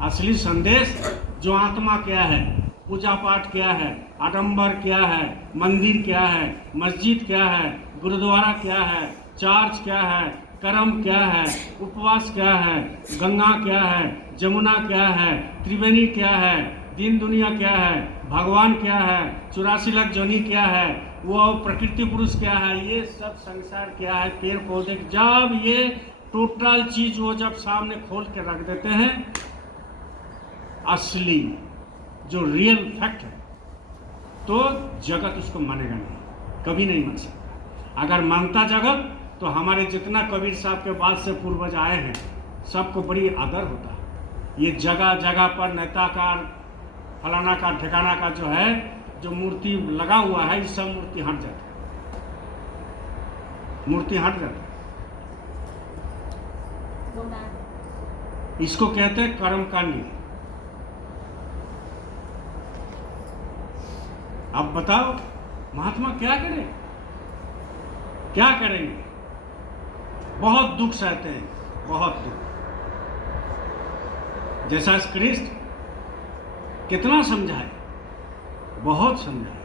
असली संदेश जो आत्मा क्या है, पूजा पाठ क्या है, आडंबर क्या है, मंदिर क्या है, मस्जिद क्या है, गुरुद्वारा क्या है, चर्च क्या है, कर्म क्या है, उपवास क्या है, गंगा क्या है, जमुना क्या है, त्रिवेणी क्या है, दीन दुनिया क्या है, भगवान क्या है, 84 लाख जोनी क्या है, वो प्रकृति पुरुष क्या है, ये सब संसार क्या है, पेड़ पौधे, जब ये टोटल चीज वो जब सामने खोल के रख देते हैं, असली जो रियल फैक्ट है, तो जगत उसको मानेगा नहीं, कभी नहीं मान सकता। अगर मानता जगत तो हमारे जितना कबीर साहब के बाद से पूर्वज आए हैं सबको बड़ी आदर होता है। ये जगह जगह पर नेता का, फलाना का, ठिकाना का जो है, जो मूर्ति लगा हुआ है, ये सब मूर्ति हट जाता है, मूर्ति हट जाता है। इसको कहते हैं कर्मकांडी। अब बताओ महात्मा क्या करें, क्या करेंगे? बहुत दुख सहते हैं, बहुत दुख। जैसा कृष्ण कितना समझाए, बहुत समझाए।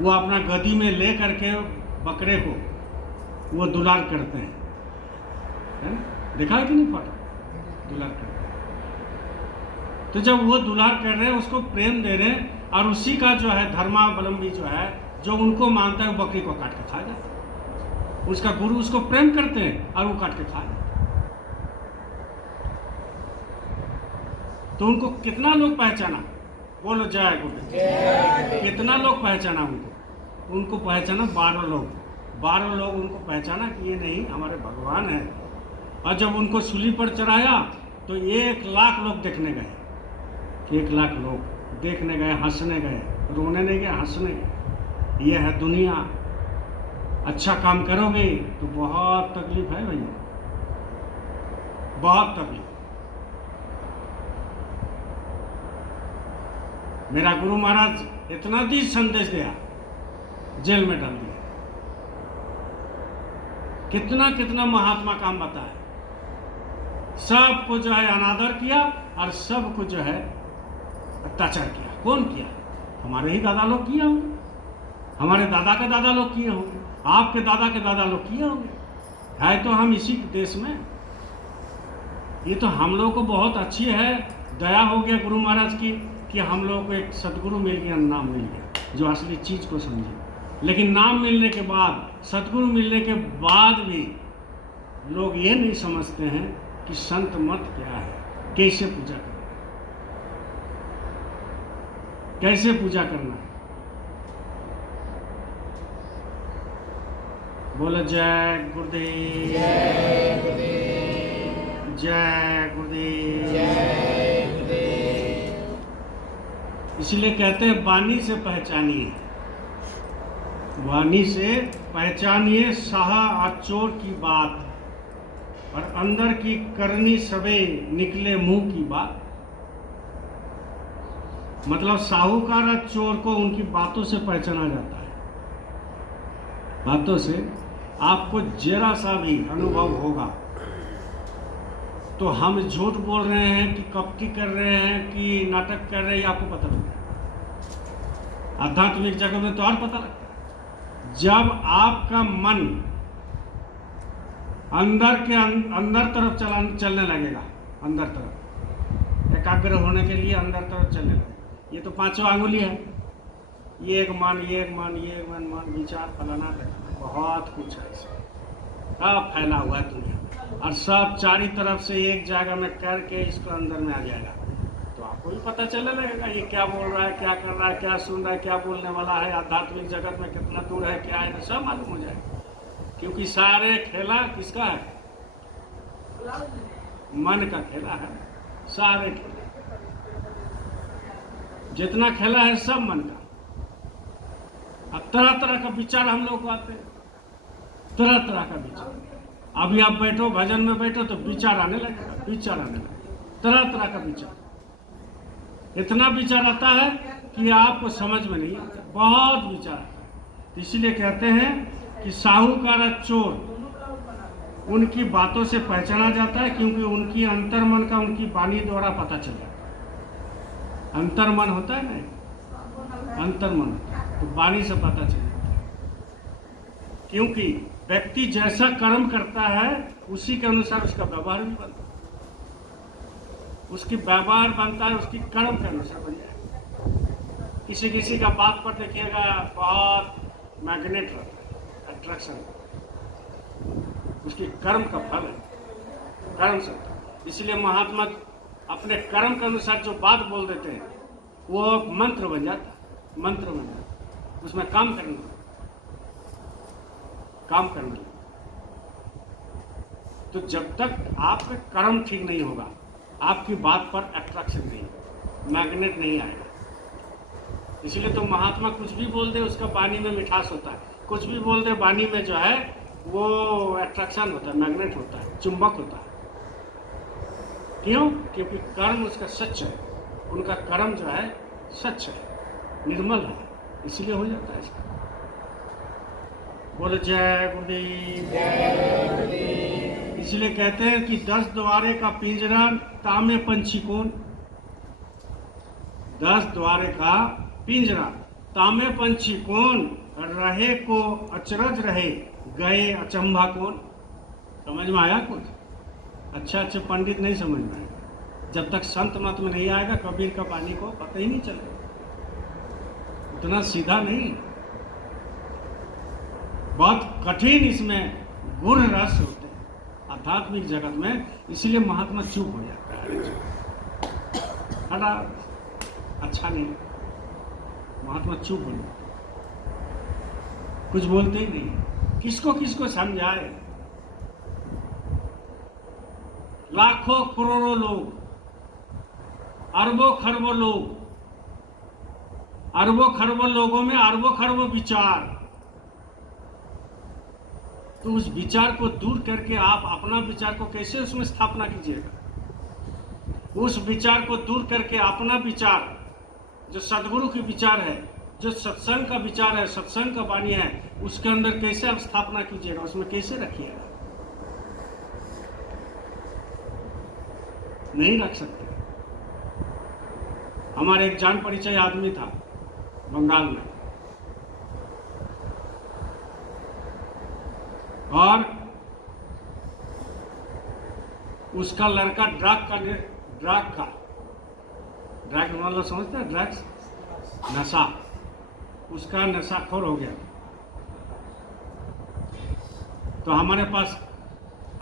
वो अपना गदी में ले करके बकरे को वो दुलार करते हैं, है ना? देखा है कि नहीं फोटो? दुलार करते हैं। तो जब वो दुलार कर रहे हैं, उसको प्रेम दे रहे हैं, और उसी का जो है धर्मावलंबी जो है, जो उनको मानता है, वो बकरी को काट के खा जाता है। उसका गुरु उसको प्रेम करते हैं और वो काट के खा जाता है। तो उनको कितना लोग पहचाना? बोलो जय गुरुदेव। कितना लोग पहचाना उनको? उनको पहचाना 12 लोग। 12 लोग उनको पहचाना कि ये नहीं, हमारे भगवान है। और जब उनको सूली पर चढ़ाया तो 1 लाख लोग देखने गए। 1 लाख लोग देखने गए, हंसने गए, रोने नहीं गए, हंसने गए। ये है दुनिया। अच्छा काम करोगे तो बहुत तकलीफ है भैया, बहुत तकलीफ। मेरा गुरु महाराज इतना दी संदेश दिया, जेल में डाल दिया। कितना कितना महात्मा काम बताया। सबको जो है अनादर किया और सबको जो है अत्याचार किया। कौन किया? हमारे ही दादा लोग किए होंगे, हमारे दादा के दादा लोग किए होंगे, आपके दादा के दादा लोग किए होंगे। है तो हम इसी देश में। ये तो हम लोग को बहुत अच्छी है, दया हो गया गुरु महाराज की कि हम लोग को एक सदगुरु मिल गया, नाम मिल गया जो असली चीज़ को समझे। लेकिन नाम मिलने के बाद, सदगुरु मिलने के बाद भी लोग ये नहीं समझते हैं कि संत मत क्या है, कैसे पूजा करना है, कैसे पूजा करना है। बोलो जय गुरुदेव, जय गुरुदेव, जय गुरुदेव। इसलिए कहते हैं वाणी से पहचानिए, वाणी से पहचानिए साहा और चोर की बात, और अंदर की करनी सबे निकले मुंह की बात। मतलब साहूकार और चोर को उनकी बातों से पहचाना जाता है। बातों से आपको जरा सा भी अनुभव होगा तो हम झूठ बोल रहे हैं कि कपटी कर रहे हैं कि नाटक कर रहे हैं, आपको पता लगता है। आध्यात्मिक जगह में तो और पता लगता है। जब आपका मन अंदर तरफ चलने लगेगा, अंदर तरफ एकाग्र होने के लिए अंदर तरफ चलने लगेगा। ये तो 5 आंगुली है, ये एक मन, ये एक मन, ये एक मन विचार फलाना बहुत कुछ है। सब फैला हुआ है दुनिया में, और सब चारी तरफ से एक जगह में करके इसको अंदर में आ जाएगा तो आपको भी पता चलने लगेगा ये क्या बोल रहा है, क्या कर रहा है, क्या सुन रहा है, क्या बोलने वाला है, आध्यात्मिक जगत में कितना दूर है, क्या है, सब मालूम हो जाएगा। क्योंकि सारे खेला किसका है? मन का खेला है। सारे खेला, जितना खेला है सब मन का। अब तरह तरह का विचार हम लोग को आते हैं, तरह तरह का विचार। अभी आप बैठो भजन में बैठो तो विचार आने लगेगा, विचार आने लगेगा, तरह तरह का विचार। इतना विचार आता है कि आपको समझ में नहीं आता, बहुत विचार आता है। तो इसीलिए कहते हैं कि साहूकार और चोर उनकी बातों से पहचाना जाता है, क्योंकि उनकी अंतर्मन का उनकी वाणी द्वारा पता चल जाता है। अंतर्मन होता है ना, अंतर्मन होता है तो वाणी से पता चल जाता है। क्योंकि व्यक्ति जैसा कर्म करता है उसी के अनुसार उसका व्यवहार भी बनता है। उसकी व्यवहार बनता है उसकी कर्म के अनुसार बन जाएगा। किसी किसी का बात पर देखिएगा बहुत मैग्नेट रहता है, अट्रैक्शन, उसकी कर्म का फल है, कर्म से। इसलिए महात्मा अपने कर्म के अनुसार जो बात बोल देते हैं वो मंत्र बन जाता है, मंत्र बन जाता है। उसमें काम करना तो जब तक आपका कर्म ठीक नहीं होगा आपकी बात पर अट्रैक्शन नहीं, मैग्नेट नहीं आएगा। इसलिए तो महात्मा कुछ भी बोल दे उसका वाणी में मिठास होता है, कुछ भी बोल दे वाणी में जो है वो अट्रैक्शन होता है, मैग्नेट होता है, चुंबक होता है। क्यों? क्योंकि कर्म उसका सच है, उनका कर्म जो है सच है, निर्मल है, इसलिए हो जाता है इसका। बोलो जय गुरुदेव। इसलिए कहते हैं कि 10 द्वारे का पिंजरा तामे पंछी कौन। 10 द्वारे का पिंजरा तामे पंछी कौन, रहे को अचरज रहे, गए अचंभा कौन। समझ में आया कुछ? अच्छे पंडित नहीं समझ में आएगा जब तक संत मत में नहीं आएगा, कबीर का वाणी को पता ही नहीं चलेगा। उतना सीधा नहीं, बहुत कठिन इसमें गुण रस होते हैं आध्यात्मिक जगत में। इसीलिए महात्मा चुप हो जाता है, बड़ा अच्छा नहीं, महात्मा चुप हो जाता, कुछ बोलते ही नहीं, किसको किसको समझाए। लाखों करोड़ों लोग, अरबों खरबों लोग, अरबों खरबों लोगों में अरबों खरबों विचार, तो उस विचार को दूर करके आप अपना विचार को कैसे उसमें स्थापना कीजिएगा? उस विचार को दूर करके अपना विचार, जो सदगुरु की विचार है, जो सत्संग का विचार है, सत्संग का वाणी है, उसके अंदर कैसे आप स्थापना कीजिएगा, उसमें कैसे रखिएगा? नहीं रख सकते। हमारे एक जान परिचय आदमी था बंगाल में, और उसका लड़का ड्रग वाला समझते हैं, ड्रग्स नशा, उसका नशाखोर हो गया। तो हमारे पास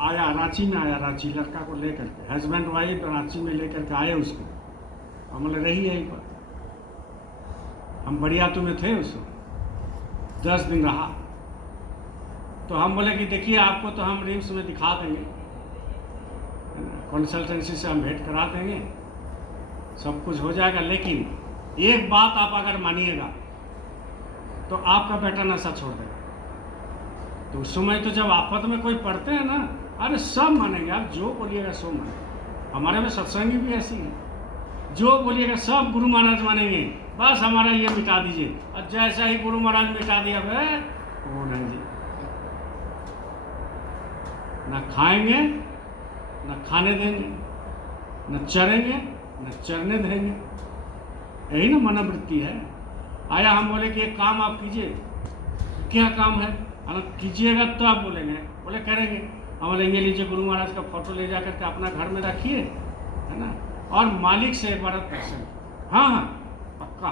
आया, रांची में आया, रांची लड़का को लेकर के, हस्बैंड वाइफ रांची में लेकर के आए उसको। हम बोले रही यहीं पर, हम बड़ियातू में थे उस 10 दिन रहा। तो हम बोले कि देखिए आपको तो हम रिम्स में दिखा देंगे, कंसल्टेंसी से हम भेंट करा देंगे, सब कुछ हो जाएगा, लेकिन एक बात आप अगर मानिएगा तो आपका बेटा नशा छोड़ देगा। तो उस समय तो जब आफत में कोई पढ़ते हैं ना, अरे सब मानेंगे, आप जो बोलिएगा सो मानेंगे। हमारे में सत्संगी भी ऐसी है, जो बोलिएगा सब गुरु महाराज मानेंगे, बस हमारा ये मिटा दीजिए। और जैसा ही गुरु महाराज मिटा दिया भाई, वो नहीं जी, न खाएंगे, न खाने देंगे, न चरेंगे, न चरने देंगे। यही ना मनोवृत्ति है। आया, हम बोले कि एक काम आप कीजिए। क्या काम है? हम कीजिएगा तो आप बोलेंगे, बोले करेंगे। हम बोले ये लीजिए गुरु महाराज का फोटो ले जा करके अपना घर में रखिए, है ना, और मालिक से एक बार दर्शन। हाँ हाँ पक्का।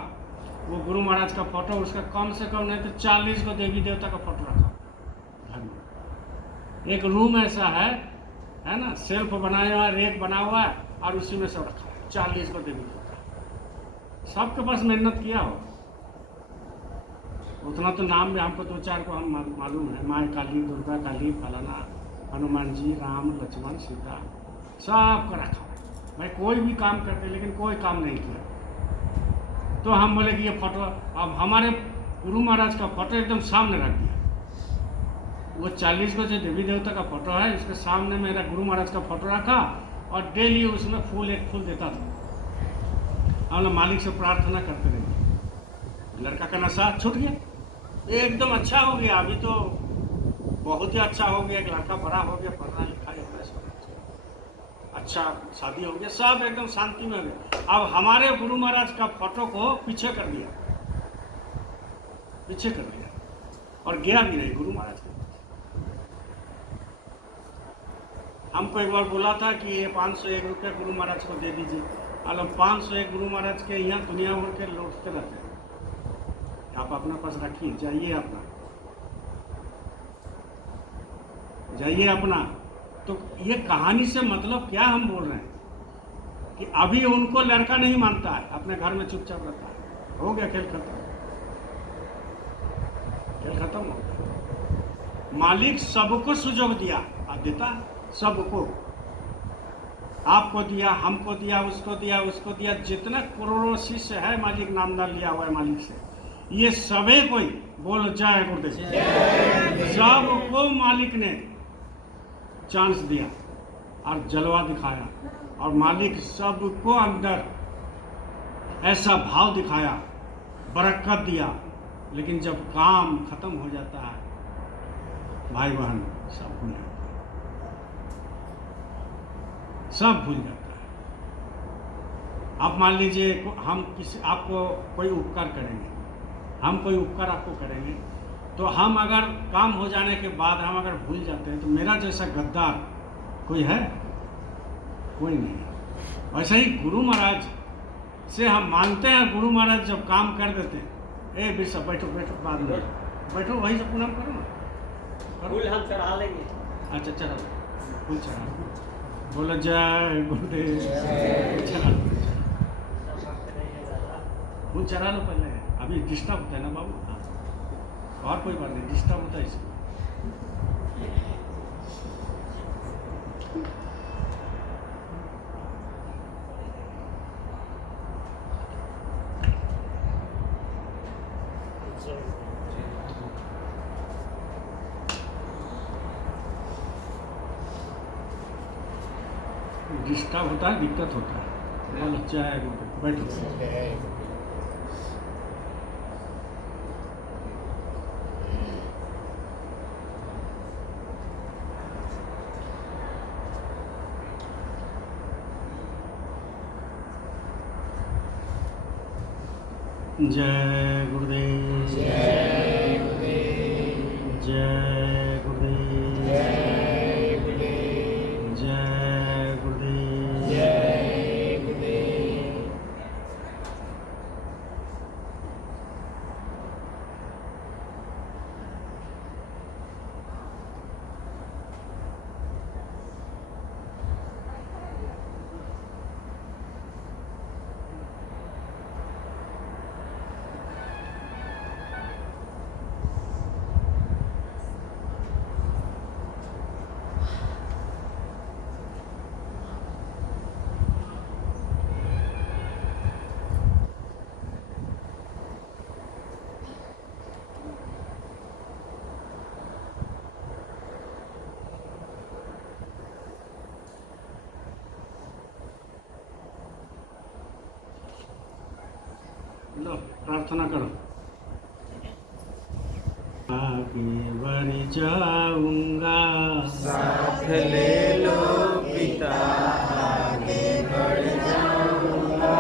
वो गुरु महाराज का फोटो, उसका कम से कम नहीं तो 40 को देवी देवता का फोटो रखा घर में। एक रूम ऐसा है ना, सेल्फ बनाया हुआ, रेक बना हुआ है, और उसी में सब रखा है 40 को देवी देवता। सबके पास मेहनत किया हो, उतना तो नाम में हमको 2-4 को हम मालूम है, माँ काली, दुर्गा काली, फलाना, हनुमान जी, राम, लक्ष्मण, सीता, सब का रखा है। भाई कोई भी काम करते, लेकिन कोई काम नहीं किया। तो हम बोले कि ये फोटो, अब हमारे गुरु महाराज का फोटो एकदम सामने रख दिया। वो 40 को जो देवी देवता का फोटो है, उसके सामने मेरा गुरु महाराज का फोटो रखा, और डेली उसमें एक फूल देता था। हम लोग मालिक से प्रार्थना करते रहे। लड़का का नशा छूट गया, एकदम अच्छा हो गया। अभी तो बहुत ही अच्छा हो गया, एक लड़का बड़ा हो गया, पढ़ना लिखा हो गया, सब अच्छा, शादी हो गया, सब एकदम शांति में हो गया। अब हमारे गुरु महाराज का फोटो को पीछे कर दिया, और गया भी नहीं गुरु महाराज के। हमको एक बार बोला था कि ये 501 रुपये गुरु महाराज को दे दीजिए। अब 501 गुरु महाराज के यहाँ दुनिया भर के लौटते रहते हैं। आप अपना पास रखिए, जाइए अपना। तो ये कहानी से मतलब क्या हम बोल रहे हैं कि अभी उनको लड़का नहीं मानता है, अपने घर में चुपचाप रहता है। हो गया, खेल खत्म हो गया। मालिक सबको सुजोग दिया, आप देता है सबको। आपको दिया, हमको दिया, उसको दिया, जितना करोड़ों शिष्य है, मालिक नामदार लिया हुआ है मालिक से। ये सभी कोई बोलो जय गुरुदेव, सबको मालिक ने चांस दिया और जलवा दिखाया, और मालिक सबको अंदर ऐसा भाव दिखाया, बरकत दिया। लेकिन जब काम खत्म हो जाता है, भाई बहन सब भूल जाता है, सब भूल जाता है। आप मान लीजिए हम आपको कोई उपकार करेंगे, हम कोई उपकार आपको करेंगे, तो हम अगर काम हो जाने के बाद हम अगर भूल जाते हैं, तो मेरा जैसा गद्दार कोई है? कोई नहीं। वैसे ही गुरु महाराज से हम मानते हैं, गुरु महाराज जब काम कर देते हैं, ए बिरसा बैठो बैठो, बाद में बैठो, वहीं से प्रणाम करो ना। फूल हम चढ़ा लेंगे। अच्छा चलो, फूल चढ़ा, बोलो जय गुरुदेव, चढ़ा फूल चढ़ा लो पहले, अभी डिस्टर्ब होता है ना बाबू। हाँ, और कोई बात नहीं, डिस्टर्ब होता है इसमें। डिस्टर्ब होता है, दिक्कत होता है। बोलो जय गुरुदेव, बैठो। जय गुरुदेव, जय गुरुदेव, जय गुरुदेव, जय गुरुदेव, जय गुरुदेव, जय गुरुदेव। लो प्रार्थना करो। आगे बढ़ जाऊंगा, साथ ले लो पिता, आगे बढ़ जाऊंगा।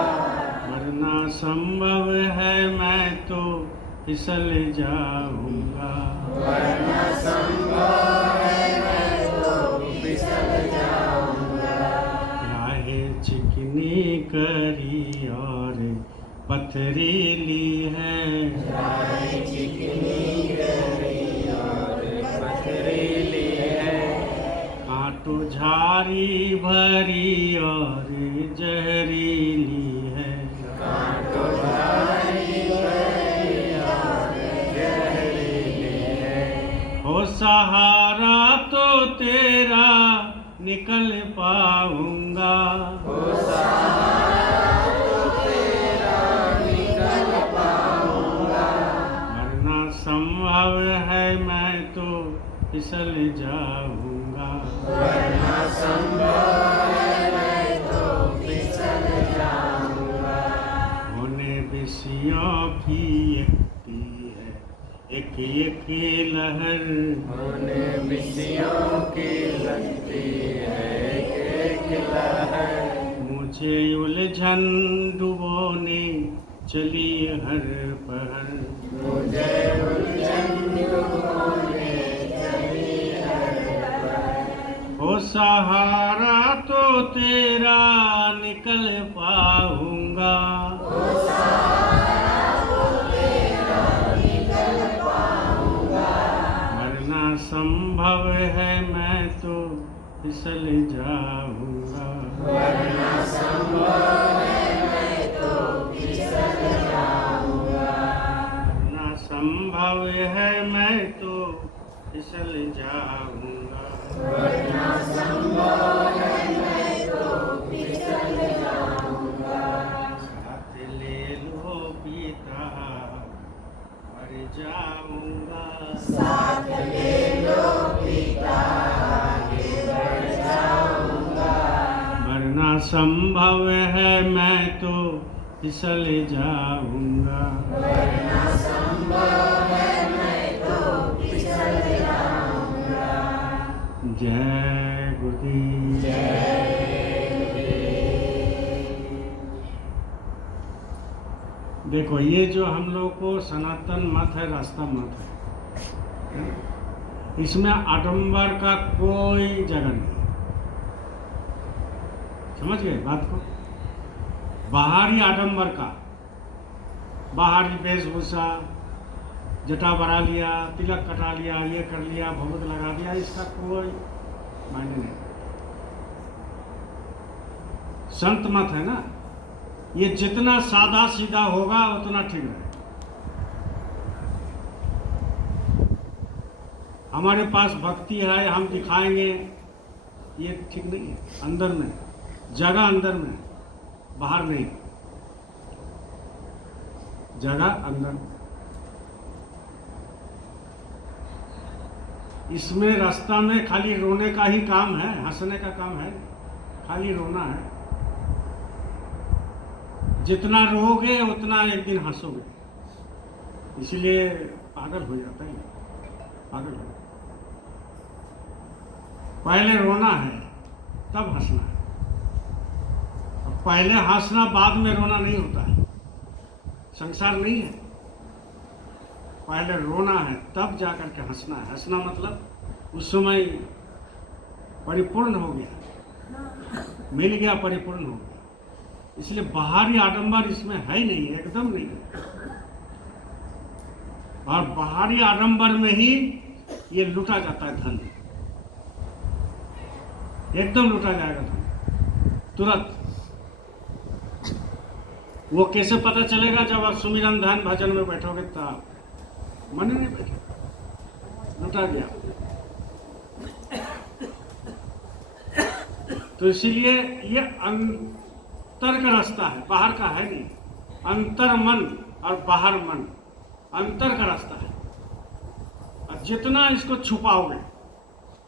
वरना संभव है मैं तो फिसल जाऊंगा, वरना संभव है मैं तो फिसल जाऊंगा। राहें चिकनी करी और पथरीली है, राहें चिकनी करी और पथरीली है। कांटो झाड़ी भरी और जहरीली है, कांटो भारी भरी और जहरीली है। हो सहारा तो तेरा निकल पाऊंगा, हो सहारा तो तेरा निकल पाऊंगा। वरना संभव है मैं तो फिसल जाऊंगा, वरना संभव है मैं तो फिसल जाऊंगा। होने विषयों की एकती है एक एक लहर, होने विषयों की लगती है एक एक लहर। मुझे उलझन डुबोने चली हर पहर, मुझे उलझन डुबोने चली हर पहर। हो सहारा तो तेरा निकल पाऊंगा, हो सहारा तो तेरा निकल पाऊंगा। वरना संभव है मैं तो फिसल जाऊंगा, वरना संभव है मैं तो फिसल जाऊंगा। वरना संभव है मैं तो फिसल जाऊंगा। वरना संभव है मैं तो फिसल जाऊंगा। साथ ले लो पिता, मर जाऊंगा, साथ ले लो पिता, आगे बढ़ जाऊंगा। वरना संभव है मैं तो फिसल जाऊंगा, वरना संभव है मैं तो फिसल जाऊंगा। जय गुरुदेव, जय गुरुदेव। देखो ये जो हम लोग को सनातन मत है, रास्ता मत है, इसमें आडंबर का कोई जगह नहीं। समझ गए बात को? बाहरी आडंबर का, बाहरी वेशभूषा, जटा बढ़ा लिया, तिलक कटा लिया, ये कर लिया, भभूत लगा दिया, इसका कोई मायने नहीं। संत मत है ना, ये जितना सादा सीधा होगा उतना ठीक रहेगा। हमारे पास भक्ति है, हम दिखाएंगे, ये ठीक नहीं है। अंदर में जगह, अंदर में, बाहर नहीं, जगह अंदर में। इसमें रास्ता में खाली रोने का ही काम है, हंसने का काम है, खाली रोना है। जितना रोगे उतना एक दिन हंसोगे, इसलिए पागल हो जाता है, पागल हो। पहले रोना है तब हंसना है, और पहले हंसना बाद में रोना नहीं होता है, संसार नहीं है। पहले रोना है तब जाकर के हंसना है। हंसना मतलब उस समय परिपूर्ण हो गया, मिल गया, परिपूर्ण हो गया। इसलिए बाहरी आडंबर इसमें है ही नहीं, एकदम नहीं है। और बाहरी आडंबर में ही ये लूटा जाता है धन, एकदम लूटा जाएगा धन तुरंत। वो कैसे पता चलेगा? जब आप सुमिरन ध्यान भजन में बैठोगे तब। मन नहीं बैठे, लुटा गया। तो इसीलिए ये अंतर का रास्ता है, बाहर का है नहीं। अंतर मन और बाहर मन, अंतर का रास्ता है। और जितना इसको छुपाओगे,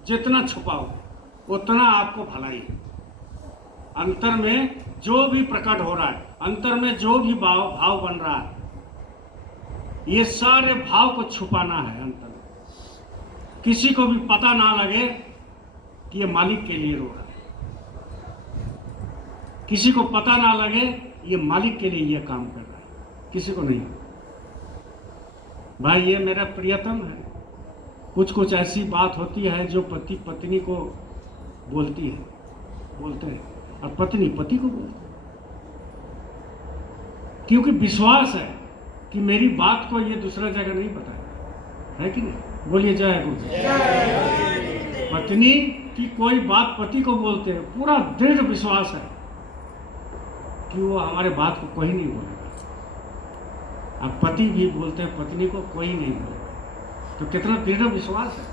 जितना छुपाओगे उतना आपको भलाई है। अंतर में जो भी प्रकट हो रहा है, अंतर में जो भी भाव बन रहा है, ये सारे भाव को छुपाना है अंतर में। किसी को भी पता ना लगे कि ये मालिक के लिए रो रहा है, किसी को पता ना लगे ये मालिक के लिए ये काम कर रहा है, किसी को नहीं। भाई ये मेरा प्रियतम है। कुछ ऐसी बात होती है जो पति पत्नी को बोलती है, बोलते हैं, और पत्नी पति को बोलती है, क्योंकि विश्वास है कि मेरी बात को ये दूसरा जगह नहीं बताएगा, है कि नहीं? बोलिए जय गुरु। पत्नी की कोई बात पति को बोलते हैं, पूरा दृढ़ विश्वास है कि वो हमारे बात को कोई नहीं बोलेगा। अब पति भी बोलते हैं पत्नी को, कोई नहीं बोलेगा। तो कितना दृढ़ विश्वास है,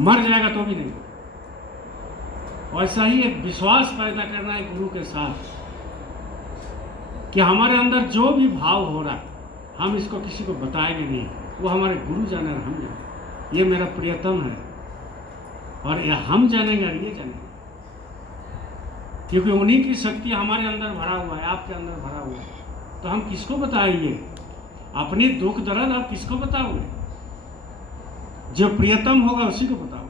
मर जाएगा तो भी नहीं बोलेगा। वैसा ही एक विश्वास पैदा करना है गुरु के साथ कि हमारे अंदर जो भी भाव हो रहा है हम इसको किसी को बताएंगे नहीं, वो हमारे गुरु जाने और हम जाने। ये मेरा प्रियतम है और ये हम जानेंगे और ये जानेंगे, क्योंकि उन्हीं की शक्ति हमारे अंदर भरा हुआ है, आपके अंदर भरा हुआ है। तो हम किसको बताएंगे अपनी दुख दर्द? आप किसको बताओगे? जो प्रियतम होगा उसी को बताओ,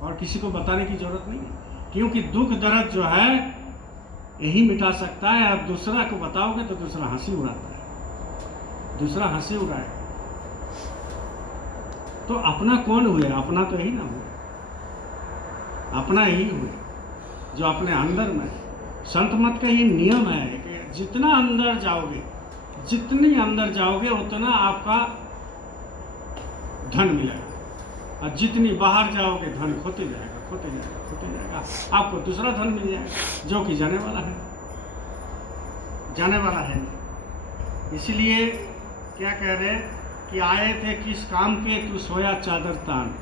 और किसी को बताने की जरूरत नहीं है। क्योंकि दुख दर्द जो है यही मिटा सकता है। आप दूसरा को बताओगे तो दूसरा हंसी उड़ाता है, दूसरा हंसी उड़ाए। तो अपना कौन हुए? अपना तो यही ना हुए, अपना यही हुए जो अपने अंदर में। संत मत का ये नियम है कि जितना अंदर जाओगे, जितनी अंदर जाओगे उतना आपका धन मिलेगा, और जितनी बाहर जाओगे धन खोते जाएगा, खोते जाएगा, खोते जाएगा। आपको दूसरा धन मिल जाएगा जो कि जाने वाला है, जाने वाला है। इसलिए क्या कह रहे कि आए थे किस काम के, तू सोया चादर तान।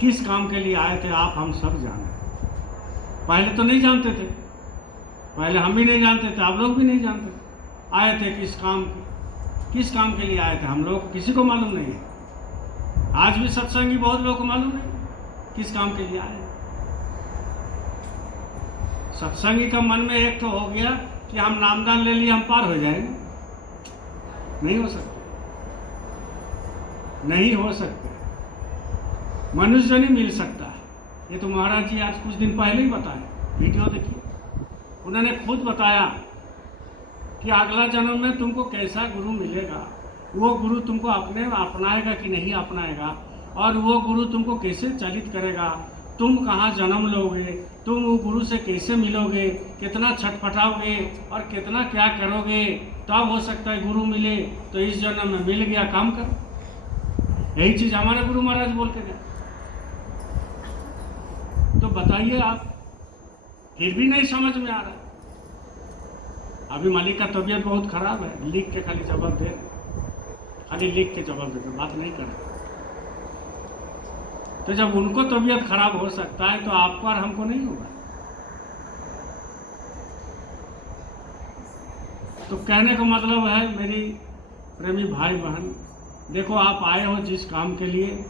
किस काम के लिए आए थे आप हम सब जाने। पहले तो नहीं जानते थे, पहले हम भी नहीं जानते थे, आप लोग भी नहीं जानते थे। आए थे किस काम के लिए आए थे हम लोग, किसी को मालूम नहीं है। आज भी सत्संगी बहुत लोगों को मालूम नहीं किस काम के लिए आए। सत्संगी का मन में एक तो हो गया कि हम नामदान ले लिए हम पार हो जाएंगे। नहीं हो सकते, नहीं हो सकते। मनुष्य नहीं मिल सकता। ये तो महाराज जी आज कुछ दिन पहले ही बताए, वीडियो देखिए, उन्होंने खुद बताया कि अगला जन्म में तुमको कैसा गुरु मिलेगा, वो गुरु तुमको अपने अपनाएगा कि नहीं अपनाएगा, और वो गुरु तुमको कैसे चलित करेगा, तुम कहाँ जन्म लोगे, तुम वो गुरु से कैसे मिलोगे, कितना छटपटाओगे और कितना क्या करोगे, तब हो सकता है गुरु मिले तो इस जन्म में मिल गया, काम कर। यही चीज हमारे गुरु महाराज बोल के गए। तो बताइए आप, फिर भी नहीं समझ में आ रहा। अभी मालिक का तबीयत बहुत खराब है, लिख के खाली जवाब दे, खाली लिख के जवाब देते, बात नहीं कर। तो जब उनको तबीयत खराब हो सकता है तो आपको और हमको नहीं होगा। तो कहने का मतलब है मेरी प्रेमी भाई बहन, देखो आप आए हो जिस काम के लिए,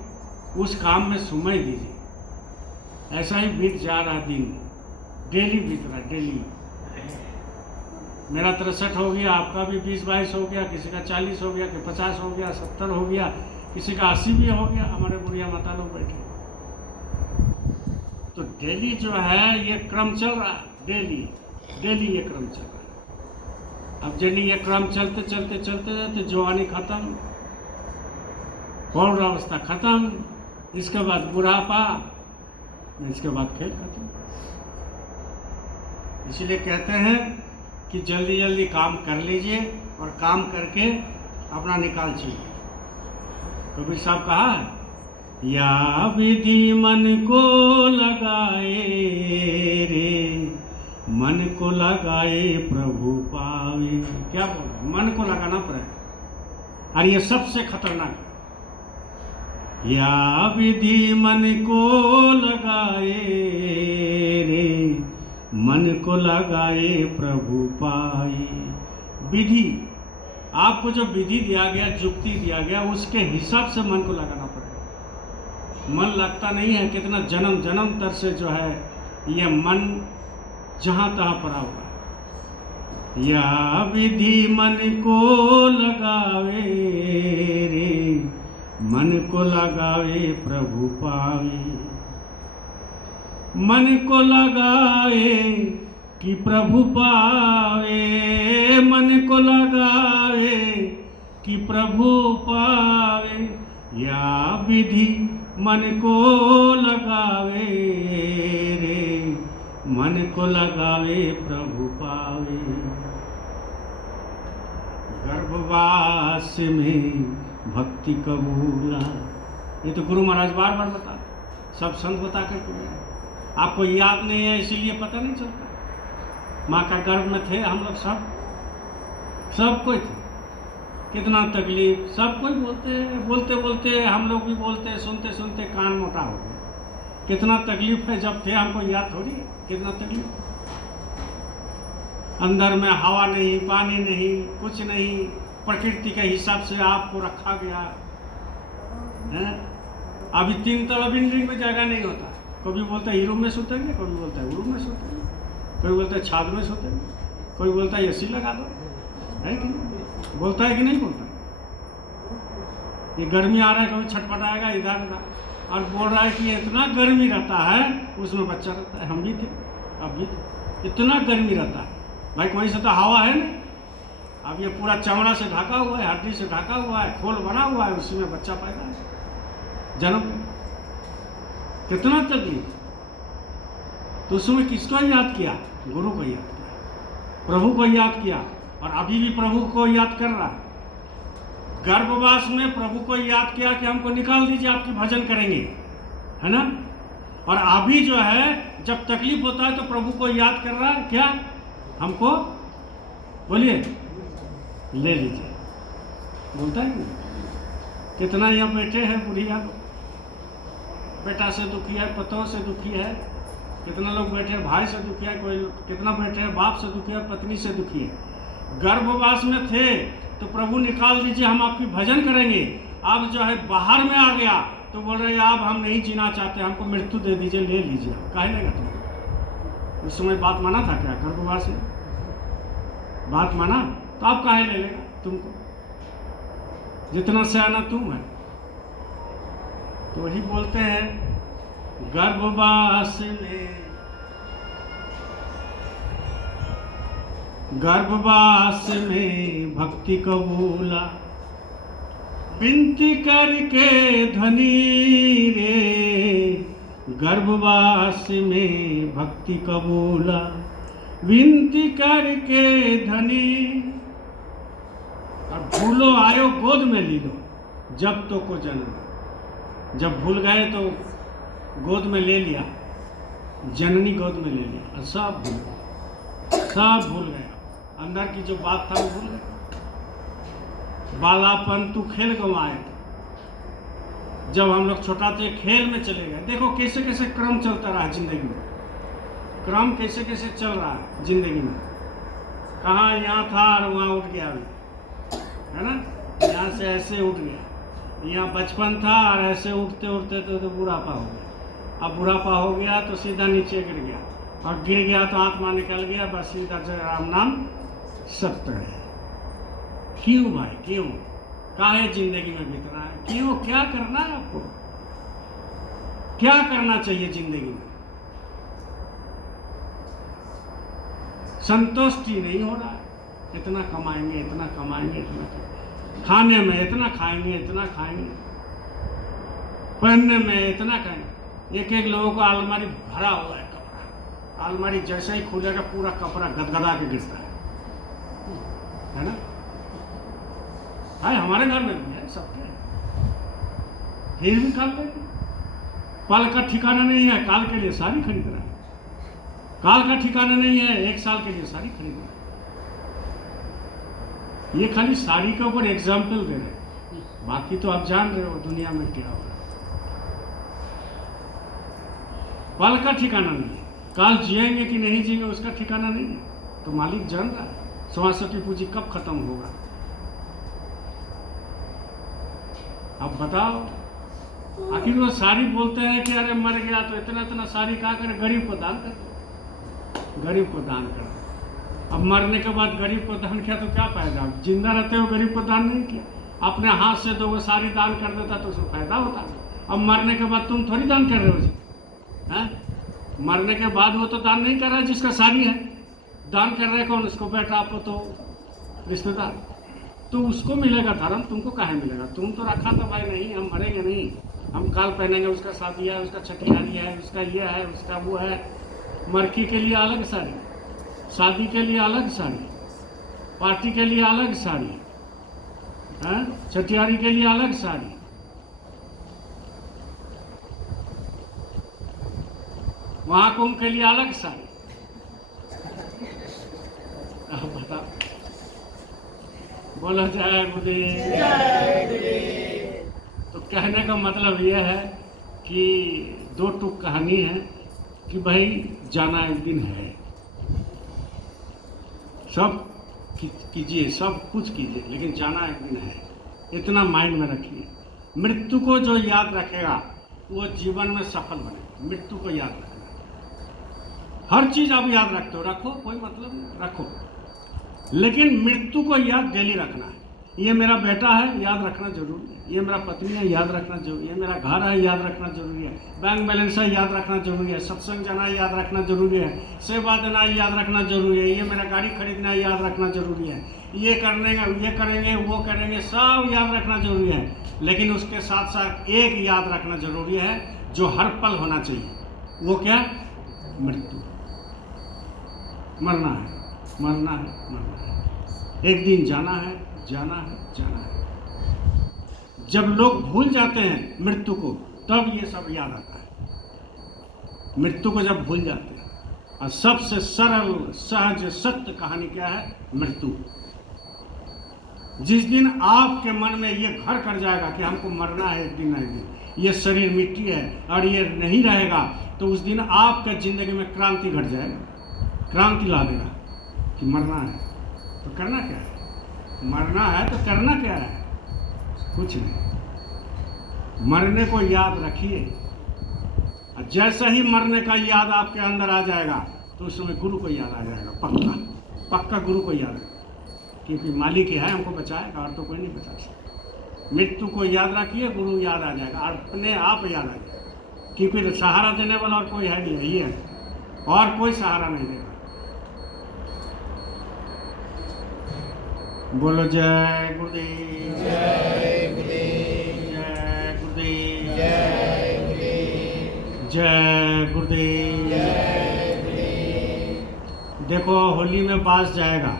उस काम में समय दीजिए। ऐसा ही बीत जा रहा दिन, डेली बीत रहा है, डेली। मेरा 63 हो गया, आपका भी 20-22 हो गया, किसी का 40 हो गया, कि 50 हो गया, 70 हो गया, किसी का 80 भी हो गया। हमारे बुढ़िया माता लोग बैठे। तो डेली जो है ये क्रम चल रहा है, डेली डेली ये क्रम चल रहा है। अब डेली ये क्रम चलते चलते चलते जाते, जवानी खत्म, पौरावस्था खत्म, इसके बाद बुढ़ापा, इसके बाद खेल खत्म। इसीलिए कहते हैं कि जल्दी जल्दी काम कर लीजिए और काम करके अपना निकाल चाहिए। कबीर साहब कहा है, या विधि मन को लगाए रे, मन को लगाए प्रभु पावे। क्या बोल रहे, मन को लगाना पड़ेगा, और ये सबसे खतरनाक है। या विधि मन को लगाए रे, मन को लगाए प्रभु पाए। विधि, आपको जो विधि दिया गया, जुक्ति दिया गया, उसके हिसाब से मन को लगाना पड़ेगा। मन लगता नहीं है, कितना जन्म जन्म तर से जो है ये मन जहाँ तहाँ पड़ा हुआ है। या विधि मन को लगावे रे, मन को लगावे प्रभु पावे। मन को लगाए कि प्रभु पावे, मन को लगावे कि प्रभु पावे। या विधि मन को लगावे रे, मन को लगावे प्रभु पावे। गर्भवास में भक्ति कबूला, ये तो गुरु महाराज बार बार बता, सब संत बता कर, आपको याद नहीं है इसीलिए पता नहीं चलता। माँ का गर्भ में थे हम लोग, सब कोई थे, कितना तकलीफ, सब कोई बोलते बोलते हम लोग भी बोलते, सुनते सुनते कान मोटा हो गया। कितना तकलीफ है, जब थे हमको याद थोड़ी है कितना तकलीफ। अंदर में हवा नहीं, पानी नहीं, कुछ नहीं, प्रकृति के हिसाब से आपको रखा गया है। अभी 3 तला बिल्डिंग में जगह नहीं होता, कभी बोलता है हीरो में सोतेंगे, कभी बोलता है उरू में सोतेंगे, कोई बोलता है छाद में सोतेंगे, कोई बोलता है एसी लगा दो, है कि नहीं? बोलता है कि नहीं बोलता? ये गर्मी आ रहा है, कभी छटपटाएगा इधर उधर, और बोल रहा है कि इतना गर्मी रहता है, उसमें बच्चा रहता है। हम भी थे, अब भी थे, इतना गर्मी रहता है भाई, कोई से तो हवा है नहीं। अब ये पूरा चमड़ा से ढका हुआ है, हड्डी से ढका हुआ है, खोल बना हुआ है, उसी में बच्चा पैदा है, जन्म। कितना तकलीफ। तो उसमें किसको याद किया? गुरु को याद किया, प्रभु को याद किया, और अभी भी प्रभु को याद कर रहा है। गर्भवास में प्रभु को याद किया कि हमको निकाल दीजिए, आपकी भजन करेंगे, है ना। और अभी जो है जब तकलीफ होता है तो प्रभु को याद कर रहा है, क्या हमको, बोलिए, ले लीजिए, बोलता है कि कितना यहाँ बैठे हैं बुढ़िया लोग, बेटा से दुखी है, पतों से दुखी है, कितना लोग बैठे हैं भाई से दुखी है, कोई कितना बैठे हैं बाप से दुखी है, पत्नी से दुखी है। गर्भवास में थे तो प्रभु निकाल दीजिए, हम आपकी भजन करेंगे। अब जो है बाहर में आ गया तो बोल रहे अब हम नहीं जीना चाहते, हमको मृत्यु दे दीजिए, ले लीजिए। काहे लेगा तुम? उस समय बात माना था क्या? गर्भवास में बात माना तो आप काहे ले लेगा तुमको? जितना सियाना तुम है। तो वही बोलते हैं गर्भवास में, गर्भवास में भक्ति कबूला, विनती करके धनी रे। गर्भवास में भक्ति कबूला, विनती करके धनी। भूलो आयो गोद में ली लो जब तो को जन्म। जब भूल गए तो गोद में ले लिया, जननी गोद में ले लिया और सब भूल गए, सब भूल गए। अंदर की जो बात था वो भूल गए। बालापन तू खेल गंवाए। जब हम लोग छोटा थे खेल में चले गए। देखो कैसे कैसे क्रम चलता रहा जिंदगी में, क्रम कैसे कैसे चल रहा है जिंदगी में। कहाँ यहाँ था और वहाँ उठ गया अभी, है ना। यहाँ से ऐसे उठ गया, यहाँ बचपन था और ऐसे उठते उठते तो बुढ़ापा हो गया। अब बुढ़ापा हो गया तो सीधा नीचे गिर गया, और गिर गया तो आत्मा निकल गया, बस सीधा जय राम नाम सत्य है। क्यों भाई क्यों, काहे जिंदगी में बीतना है, क्यों, क्या करना है आपको, क्या करना चाहिए जिंदगी में। संतुष्टि नहीं हो रहा है। इतना कमाएंगे, इतना कमाएंगे, इतना खाने में इतना खाएंगे, इतना खाएंगे, पहनने में इतना खाएंगे। एक एक लोगों का अलमारी भरा हुआ है कपड़ा, अलमारी जैसे ही खुलेगा पूरा कपड़ा गदगदा के गिरता है ना। हाय हमारे घर में भी है, सबके है, फिर भी काल लेंगे। पल का ठिकाना नहीं है, काल के लिए साड़ी खरीद रहा है। काल का ठिकाना नहीं है, एक साल के लिए साड़ी खरीद रहा है। ये खाली साड़ी के ऊपर एग्जाम्पल दे रहे हैं, बाकी तो आप जान रहे हो दुनिया में क्या हो रहा है। पल का ठिकाना नहीं है, काल जिएंगे कि नहीं जिएंगे उसका ठिकाना नहीं है। तो मालिक जान रहा है सरस्वती पूजी कब खत्म होगा। अब बताओ, आखिर वो सारी बोलते हैं कि अरे मर गया तो इतना इतना सारी कहा करे, गरीब को दान कर, गरीब को दान कर। अब मरने के बाद गरीब को दान किया तो क्या फायदा, जिंदा रहते हो गरीब को दान नहीं किया, अपने हाथ से दो सारी दान कर देता तो उसको फायदा होता। अब मरने के बाद तुम थोड़ी दान कर रहे हो जी, हैं? मरने के बाद वो तो दान नहीं कर रहा है जिसका सारी है, दान कर रहे कौन, उसको बेटा आपको तो रिश्तेदार, तो उसको मिलेगा धर्म, तुमको काहे मिलेगा। तुम तो रखा तो भाई नहीं, हम मरेंगे नहीं, हम काल पहनेंगे, उसका शादी है, उसका छठियारी है, उसका ये है, उसका वो है। मरकी के लिए अलग साड़ी, शादी के लिए अलग साड़ी, पार्टी के लिए अलग साड़ी, हैं? छठियारी के लिए अलग साड़ी, महाकुंभ के लिए अलग साड़ी। अब बताओ, बोलो जय गुरुदेव। तो कहने का मतलब यह है कि दो टूक कहानी है कि भाई जाना एक दिन है, सब कीजिए, सब कुछ कीजिए, लेकिन जाना एक दिन है। इतना माइंड में रखिए। मृत्यु को जो याद रखेगा वो जीवन में सफल बनेगा। मृत्यु को याद रखना, हर चीज आप याद रखते हो, रखो, कोई मतलब नहीं, रखो, लेकिन मृत्यु को याद डेली रखना है। ये मेरा बेटा है, याद रखना जरूरी है। ये मेरा पत्नी है, याद रखना जरूरी है। मेरा घर है, याद रखना जरूरी है। बैंक बैलेंस है, याद रखना जरूरी है। सत्संग जाना है, याद रखना जरूरी है। सेवा देना है, याद रखना जरूरी है। ये मेरा गाड़ी खरीदना है, याद रखना जरूरी है। ये करने का, ये करेंगे, वो करेंगे, सब याद रखना जरूरी है। लेकिन उसके साथ साथ एक याद रखना जरूरी है जो हर पल होना चाहिए। वो क्या? मृत्यु। मरना है, मरना है, मरना है। एक दिन जाना है, जाना है, जाना है। जब लोग भूल जाते हैं मृत्यु को, तब ये सब याद आता है। मृत्यु को जब भूल जाते हैं, और सबसे सरल सहज सत्य कहानी क्या है? मृत्यु। जिस दिन आपके मन में ये घर कर जाएगा कि हमको मरना है एक दिन ना एक दिन, ये शरीर मिट्टी है और ये नहीं रहेगा, तो उस दिन आपके जिंदगी में क्रांति घट जाएगा, क्रांति ला देगा कि मरना है। तो करना क्या है? मरना है तो करना क्या है? कुछ नहीं। मरने को याद रखिए, और जैसे ही मरने का याद आपके अंदर आ जाएगा तो उस समय गुरु को याद आ जाएगा। पक्का पक्का गुरु को याद है, क्योंकि मालिक ही है, हमको बचाएगा और तो कोई नहीं बचा सकता। मृत्यु को याद रखिए, गुरु याद आ जाएगा, और अपने आप याद आ जाएगा, क्योंकि सहारा देने वाला और कोई है नहीं, यही है, और कोई सहारा नहीं देगा। बोलो जय गुरुदेव, जय गुरुदेव, जय गुरुदेव, जय गुरुदेव, जय गुरुदेव। जय गुरुदेव। देखो होली में बास जाएगा,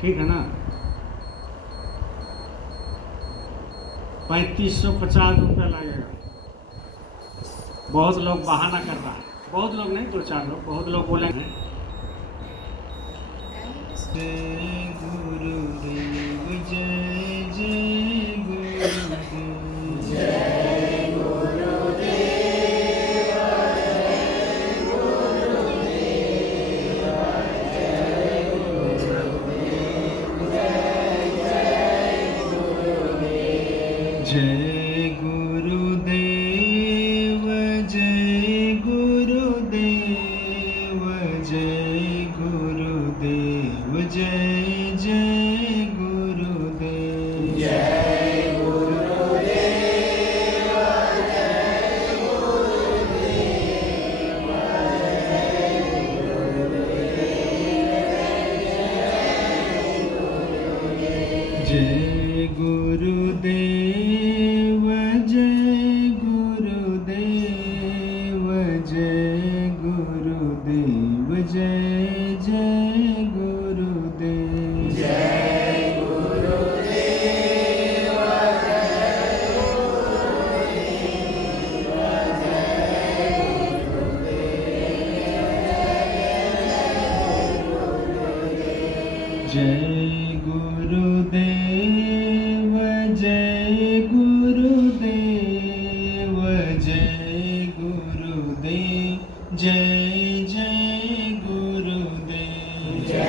ठीक है ना। 3550 रुपये लगेगा। बहुत लोग बहाना कर रहा है, बहुत लोग नहीं, 2-4 लोग, बहुत लोग बोलेंगे जय गुरुदेव जय जय गुरुदेव जय गुरुदेव जय गुरुदेव जय गुरुदेव जय जय गुरुदेव जय गुरुदेव जय गुरुदेव जय गुरुदेव जय जय गुरुदेव जय गुरुदेव जय गुरुदेव जय गुरुदेव जय गुरुदेव जय जय गुरुदेव जय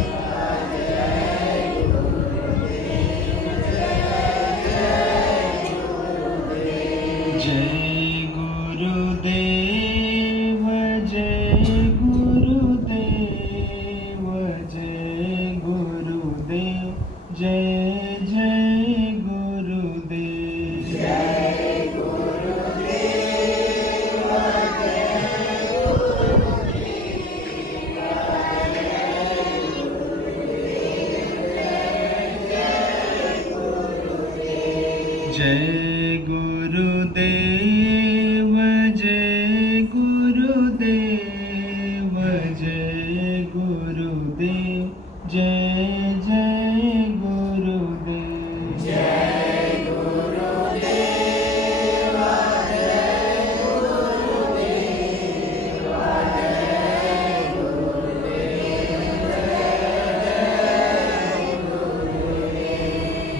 गुरुदेव जय गुरुदेव जय गुरुदेव जय गुरुदेव जय जय गुरुदेव जय गुरुदेव जय गुरुदेव जय गुरुदेव जय गुरुदेव जय जय गुरुदेव जय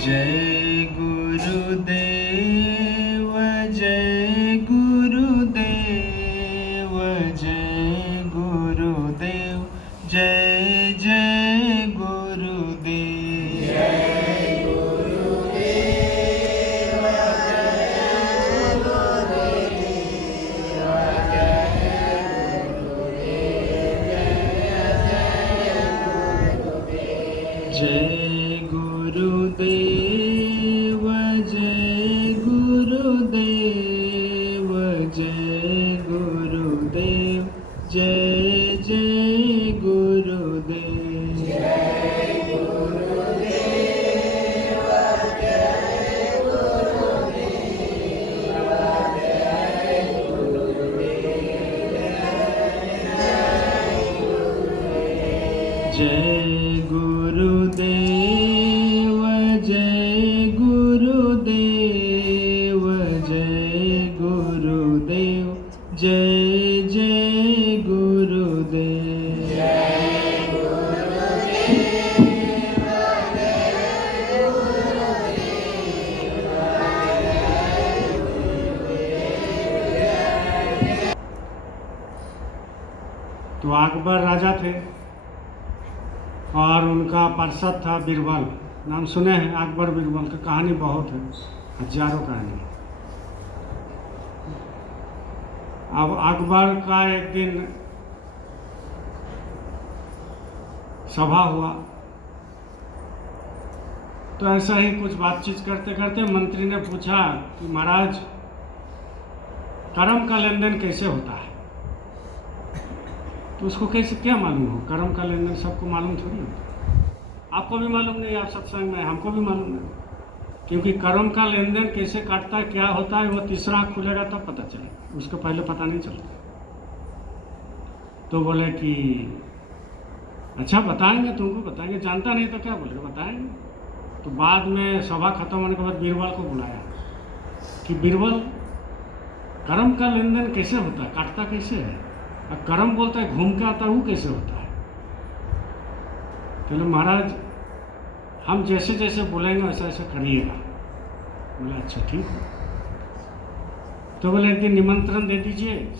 जय गुरुदेव जय गुरुदेव जय गुरुदेव जय जय गुरुदेव जय गुरुदेव जय गुरुदेव जय गुरुदेव जय गुरुदेव जय जय गुरुदेव जय गुरुदेव जय गुरुदेव जय गुरुदेव जय गुरुदेव जय जय गुरुदेव जय गुरुदेव जय गुरुदेव जय गुरुदेव जय जय गुरुदेव तो अकबर राजा थे और उनका पार्षद था बीरबल। नाम सुने हैं अकबर बीरबल की, कहानी बहुत है, हजारों कहानी। अब अकबर का एक दिन सभा हुआ, तो ऐसा ही कुछ बातचीत करते करते मंत्री ने पूछा कि महाराज कर्म का लेन देन कैसे होता है? तो उसको कैसे क्या मालूम हो? कर्म का लेन देन सबको मालूम थोड़ी होता। आपको भी मालूम नहीं, आप सत्संग में, हमको भी मालूम नहीं, क्योंकि कर्म का लेन देन कैसे काटता है, क्या होता है, वो तीसरा आँख खुलेगा तब पता चलेगा, उसके पहले पता नहीं चलता। तो बोले कि अच्छा बताएंगे, तुमको बताएंगे, जानता नहीं तो क्या बोलेगा, बताएंगे। तो बाद में सभा खत्म होने के बाद बीरबल को बुलाया कि बीरबल, कर्म का लेन देन कैसे होता है, काटता कैसे है, और कर्म बोलता है घूम के आता है, वो कैसे होता है। तो महाराज हम जैसे जैसे बोलेंगे वैसा ऐसा करिएगा। बोला अच्छा ठीक है। तो बोले एक दिन निमंत्रण दे दीजिए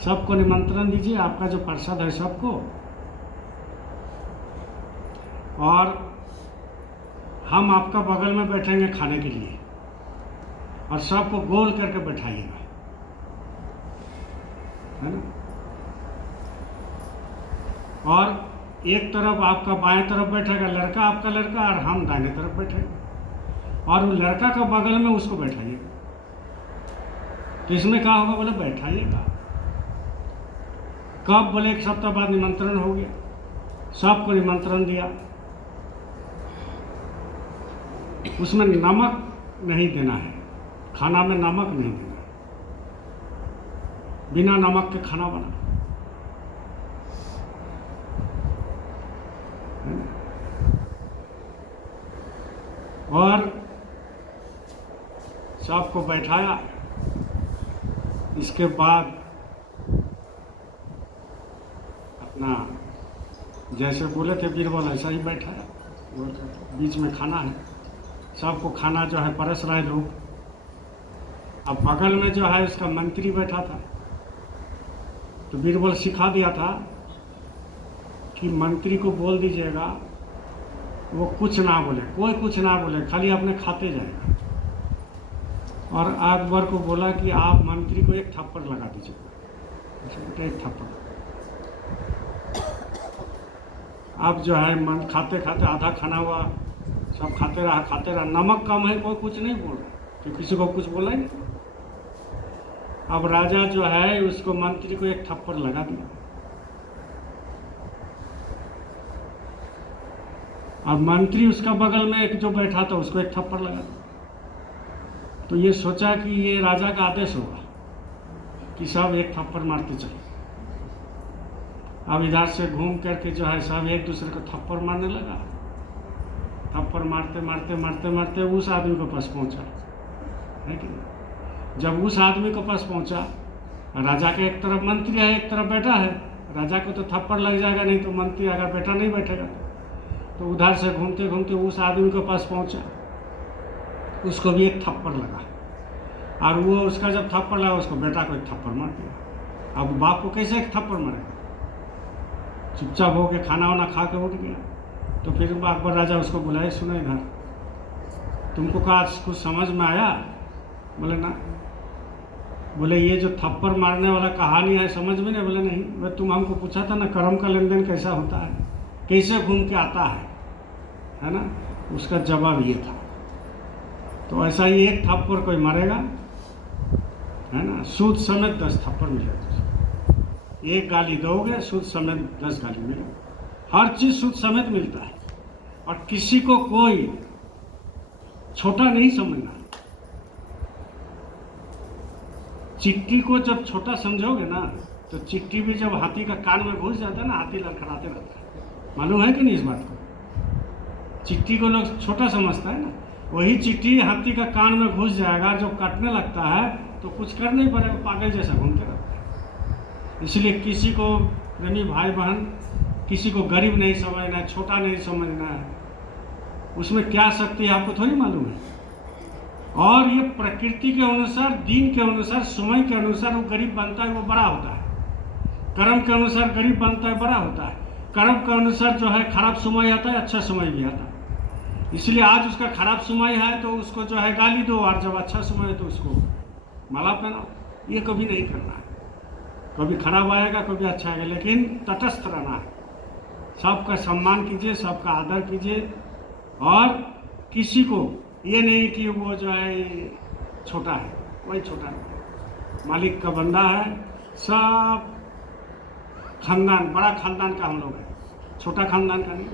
सबको निमंत्रण दीजिए, आपका जो पार्षद है सबको, और हम आपका बगल में बैठेंगे खाने के लिए, और सबको गोल करके बैठाइएगा, है ना। और एक तरफ आपका बाएं तरफ बैठेगा लड़का, आपका लड़का, और हम दाहिने तरफ बैठेंगे, और वो लड़का का बगल में उसको बैठाइएगा। तो इसमें क्या होगा, बोले बैठाइएगा। कब, बोले 1 सप्ताह बाद निमंत्रण हो गया, सबको निमंत्रण दिया। उसमें नमक नहीं देना है, खाना में नमक नहीं देना, बिना नमक के खाना बना। और सबको बैठाया। इसके बाद अपना जैसे बोले थे बीरबल ऐसा ही बैठाया, बीच में खाना है, सबको खाना जो है परस रहे लोग। अब बगल में जो है उसका मंत्री बैठा था, तो बीरबल सिखा दिया था कि मंत्री को बोल दीजिएगा वो कुछ ना बोले, कोई कुछ ना बोले, खाली अपने खाते जाएगा। और अकबर को बोला कि आप मंत्री को 1 थप्पड़ लगा दीजिए, 1 थप्पड़। अब जो है मन खाते खाते आधा खाना हुआ, सब खाते रहा, नमक कम है, कोई कुछ नहीं बोल रहा, तो किसी को कुछ बोला ही नहीं। अब राजा जो है उसको मंत्री को 1 थप्पड़ लगा दिया, और मंत्री उसका बगल में एक जो बैठा था उसको 1 थप्पड़ लगा दिया। तो ये सोचा कि ये राजा का आदेश होगा कि सब 1 थप्पड़ मारते चले। अब इधर से घूम करके जो है सब एक दूसरे को थप्पड़ मारने लगा। थप्पड़ मारते मारते मारते मारते उस आदमी के पास पहुंचा, है कि नहीं। जब उस आदमी के पास पहुंचा, राजा के एक तरफ मंत्री है, एक तरफ बेटा है, राजा को तो थप्पड़ लग जाएगा, नहीं तो मंत्री अगर बेटा नहीं बैठेगा तो उधर से घूमते घूमते उस आदमी के पास पहुंचा, उसको भी 1 थप्पड़ लगा, और वो उसका जब थप्पड़ लगा उसको बेटा को 1 थप्पड़ मार दिया। अब बाप को कैसे 1 थप्पड़ मारेगा, चुपचाप हो के खाना वाना खा के उठ गया। तो फिर अकबर राजा उसको बुलाए, सुनो इधर, तुमको कहा कुछ समझ में आया? बोले ना। बोले ये जो थप्पड़ मारने वाला कहानी है समझ में नहीं? बोले नहीं। बोले तुम हमको पूछा था ना कर्म का लेन देन कैसा होता है, कैसे घूम के आता है ना, उसका जवाब ये था। तो ऐसा ही 1 थप्पड़ कोई मारेगा, है ना, सूद समेत 10 थप्पड़ मिलेगा। 1 गाली दोगे सूद समेत 10 गाली मिलेगा। हर चीज़ सूद समेत मिलता है, और किसी को कोई छोटा नहीं समझना। चिट्ठी को जब छोटा समझोगे ना, तो चिट्ठी भी जब हाथी का कान में घुस जाता है ना, हाथी लड़खड़ाते रहता है। मालूम है कि नहीं इस बात को? चिट्ठी को लोग छोटा समझता है ना, वही चिट्ठी हाथी का कान में घुस जाएगा, जब काटने लगता है तो कुछ कर नहीं पाएगा, पागल जैसा घूमते रहता है। इसलिए किसी को, प्रेमी भाई बहन, किसी को गरीब नहीं समझना है, छोटा नहीं समझना है। उसमें क्या शक्ति है आपको थोड़ी मालूम है। और ये प्रकृति के अनुसार, दिन के अनुसार, समय के अनुसार वो गरीब बनता है, वो बड़ा होता है। कर्म के अनुसार गरीब बनता है, बड़ा होता है। कर्म के अनुसार जो है खराब समय आता है, अच्छा समय भी आता है। इसलिए आज उसका खराब समय है तो उसको जो है गाली दो, और जब अच्छा समय है तो उसको माला पहनाओ। ये कभी नहीं करना है। कभी खराब आएगा, कभी अच्छा आएगा, लेकिन तटस्थ रहना है। सबका सम्मान कीजिए, सबका आदर कीजिए, और किसी को ये नहीं कि वो जो है छोटा है, वही छोटा नहीं। मालिक का बंदा है। सब खानदान, बड़ा खानदान का हम लोग हैं, छोटा खानदान का नहीं,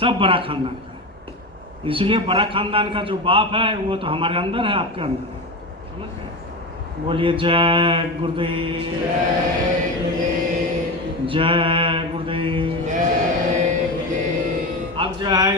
सब बड़ा खानदान का है। इसलिए बड़ा खानदान का जो बाप है वो तो हमारे अंदर है, आपके अंदर है। समझ गए? बोलिए जय गुरुदेव। जय गुरुदेव। जय गुरुदेव। अब जो है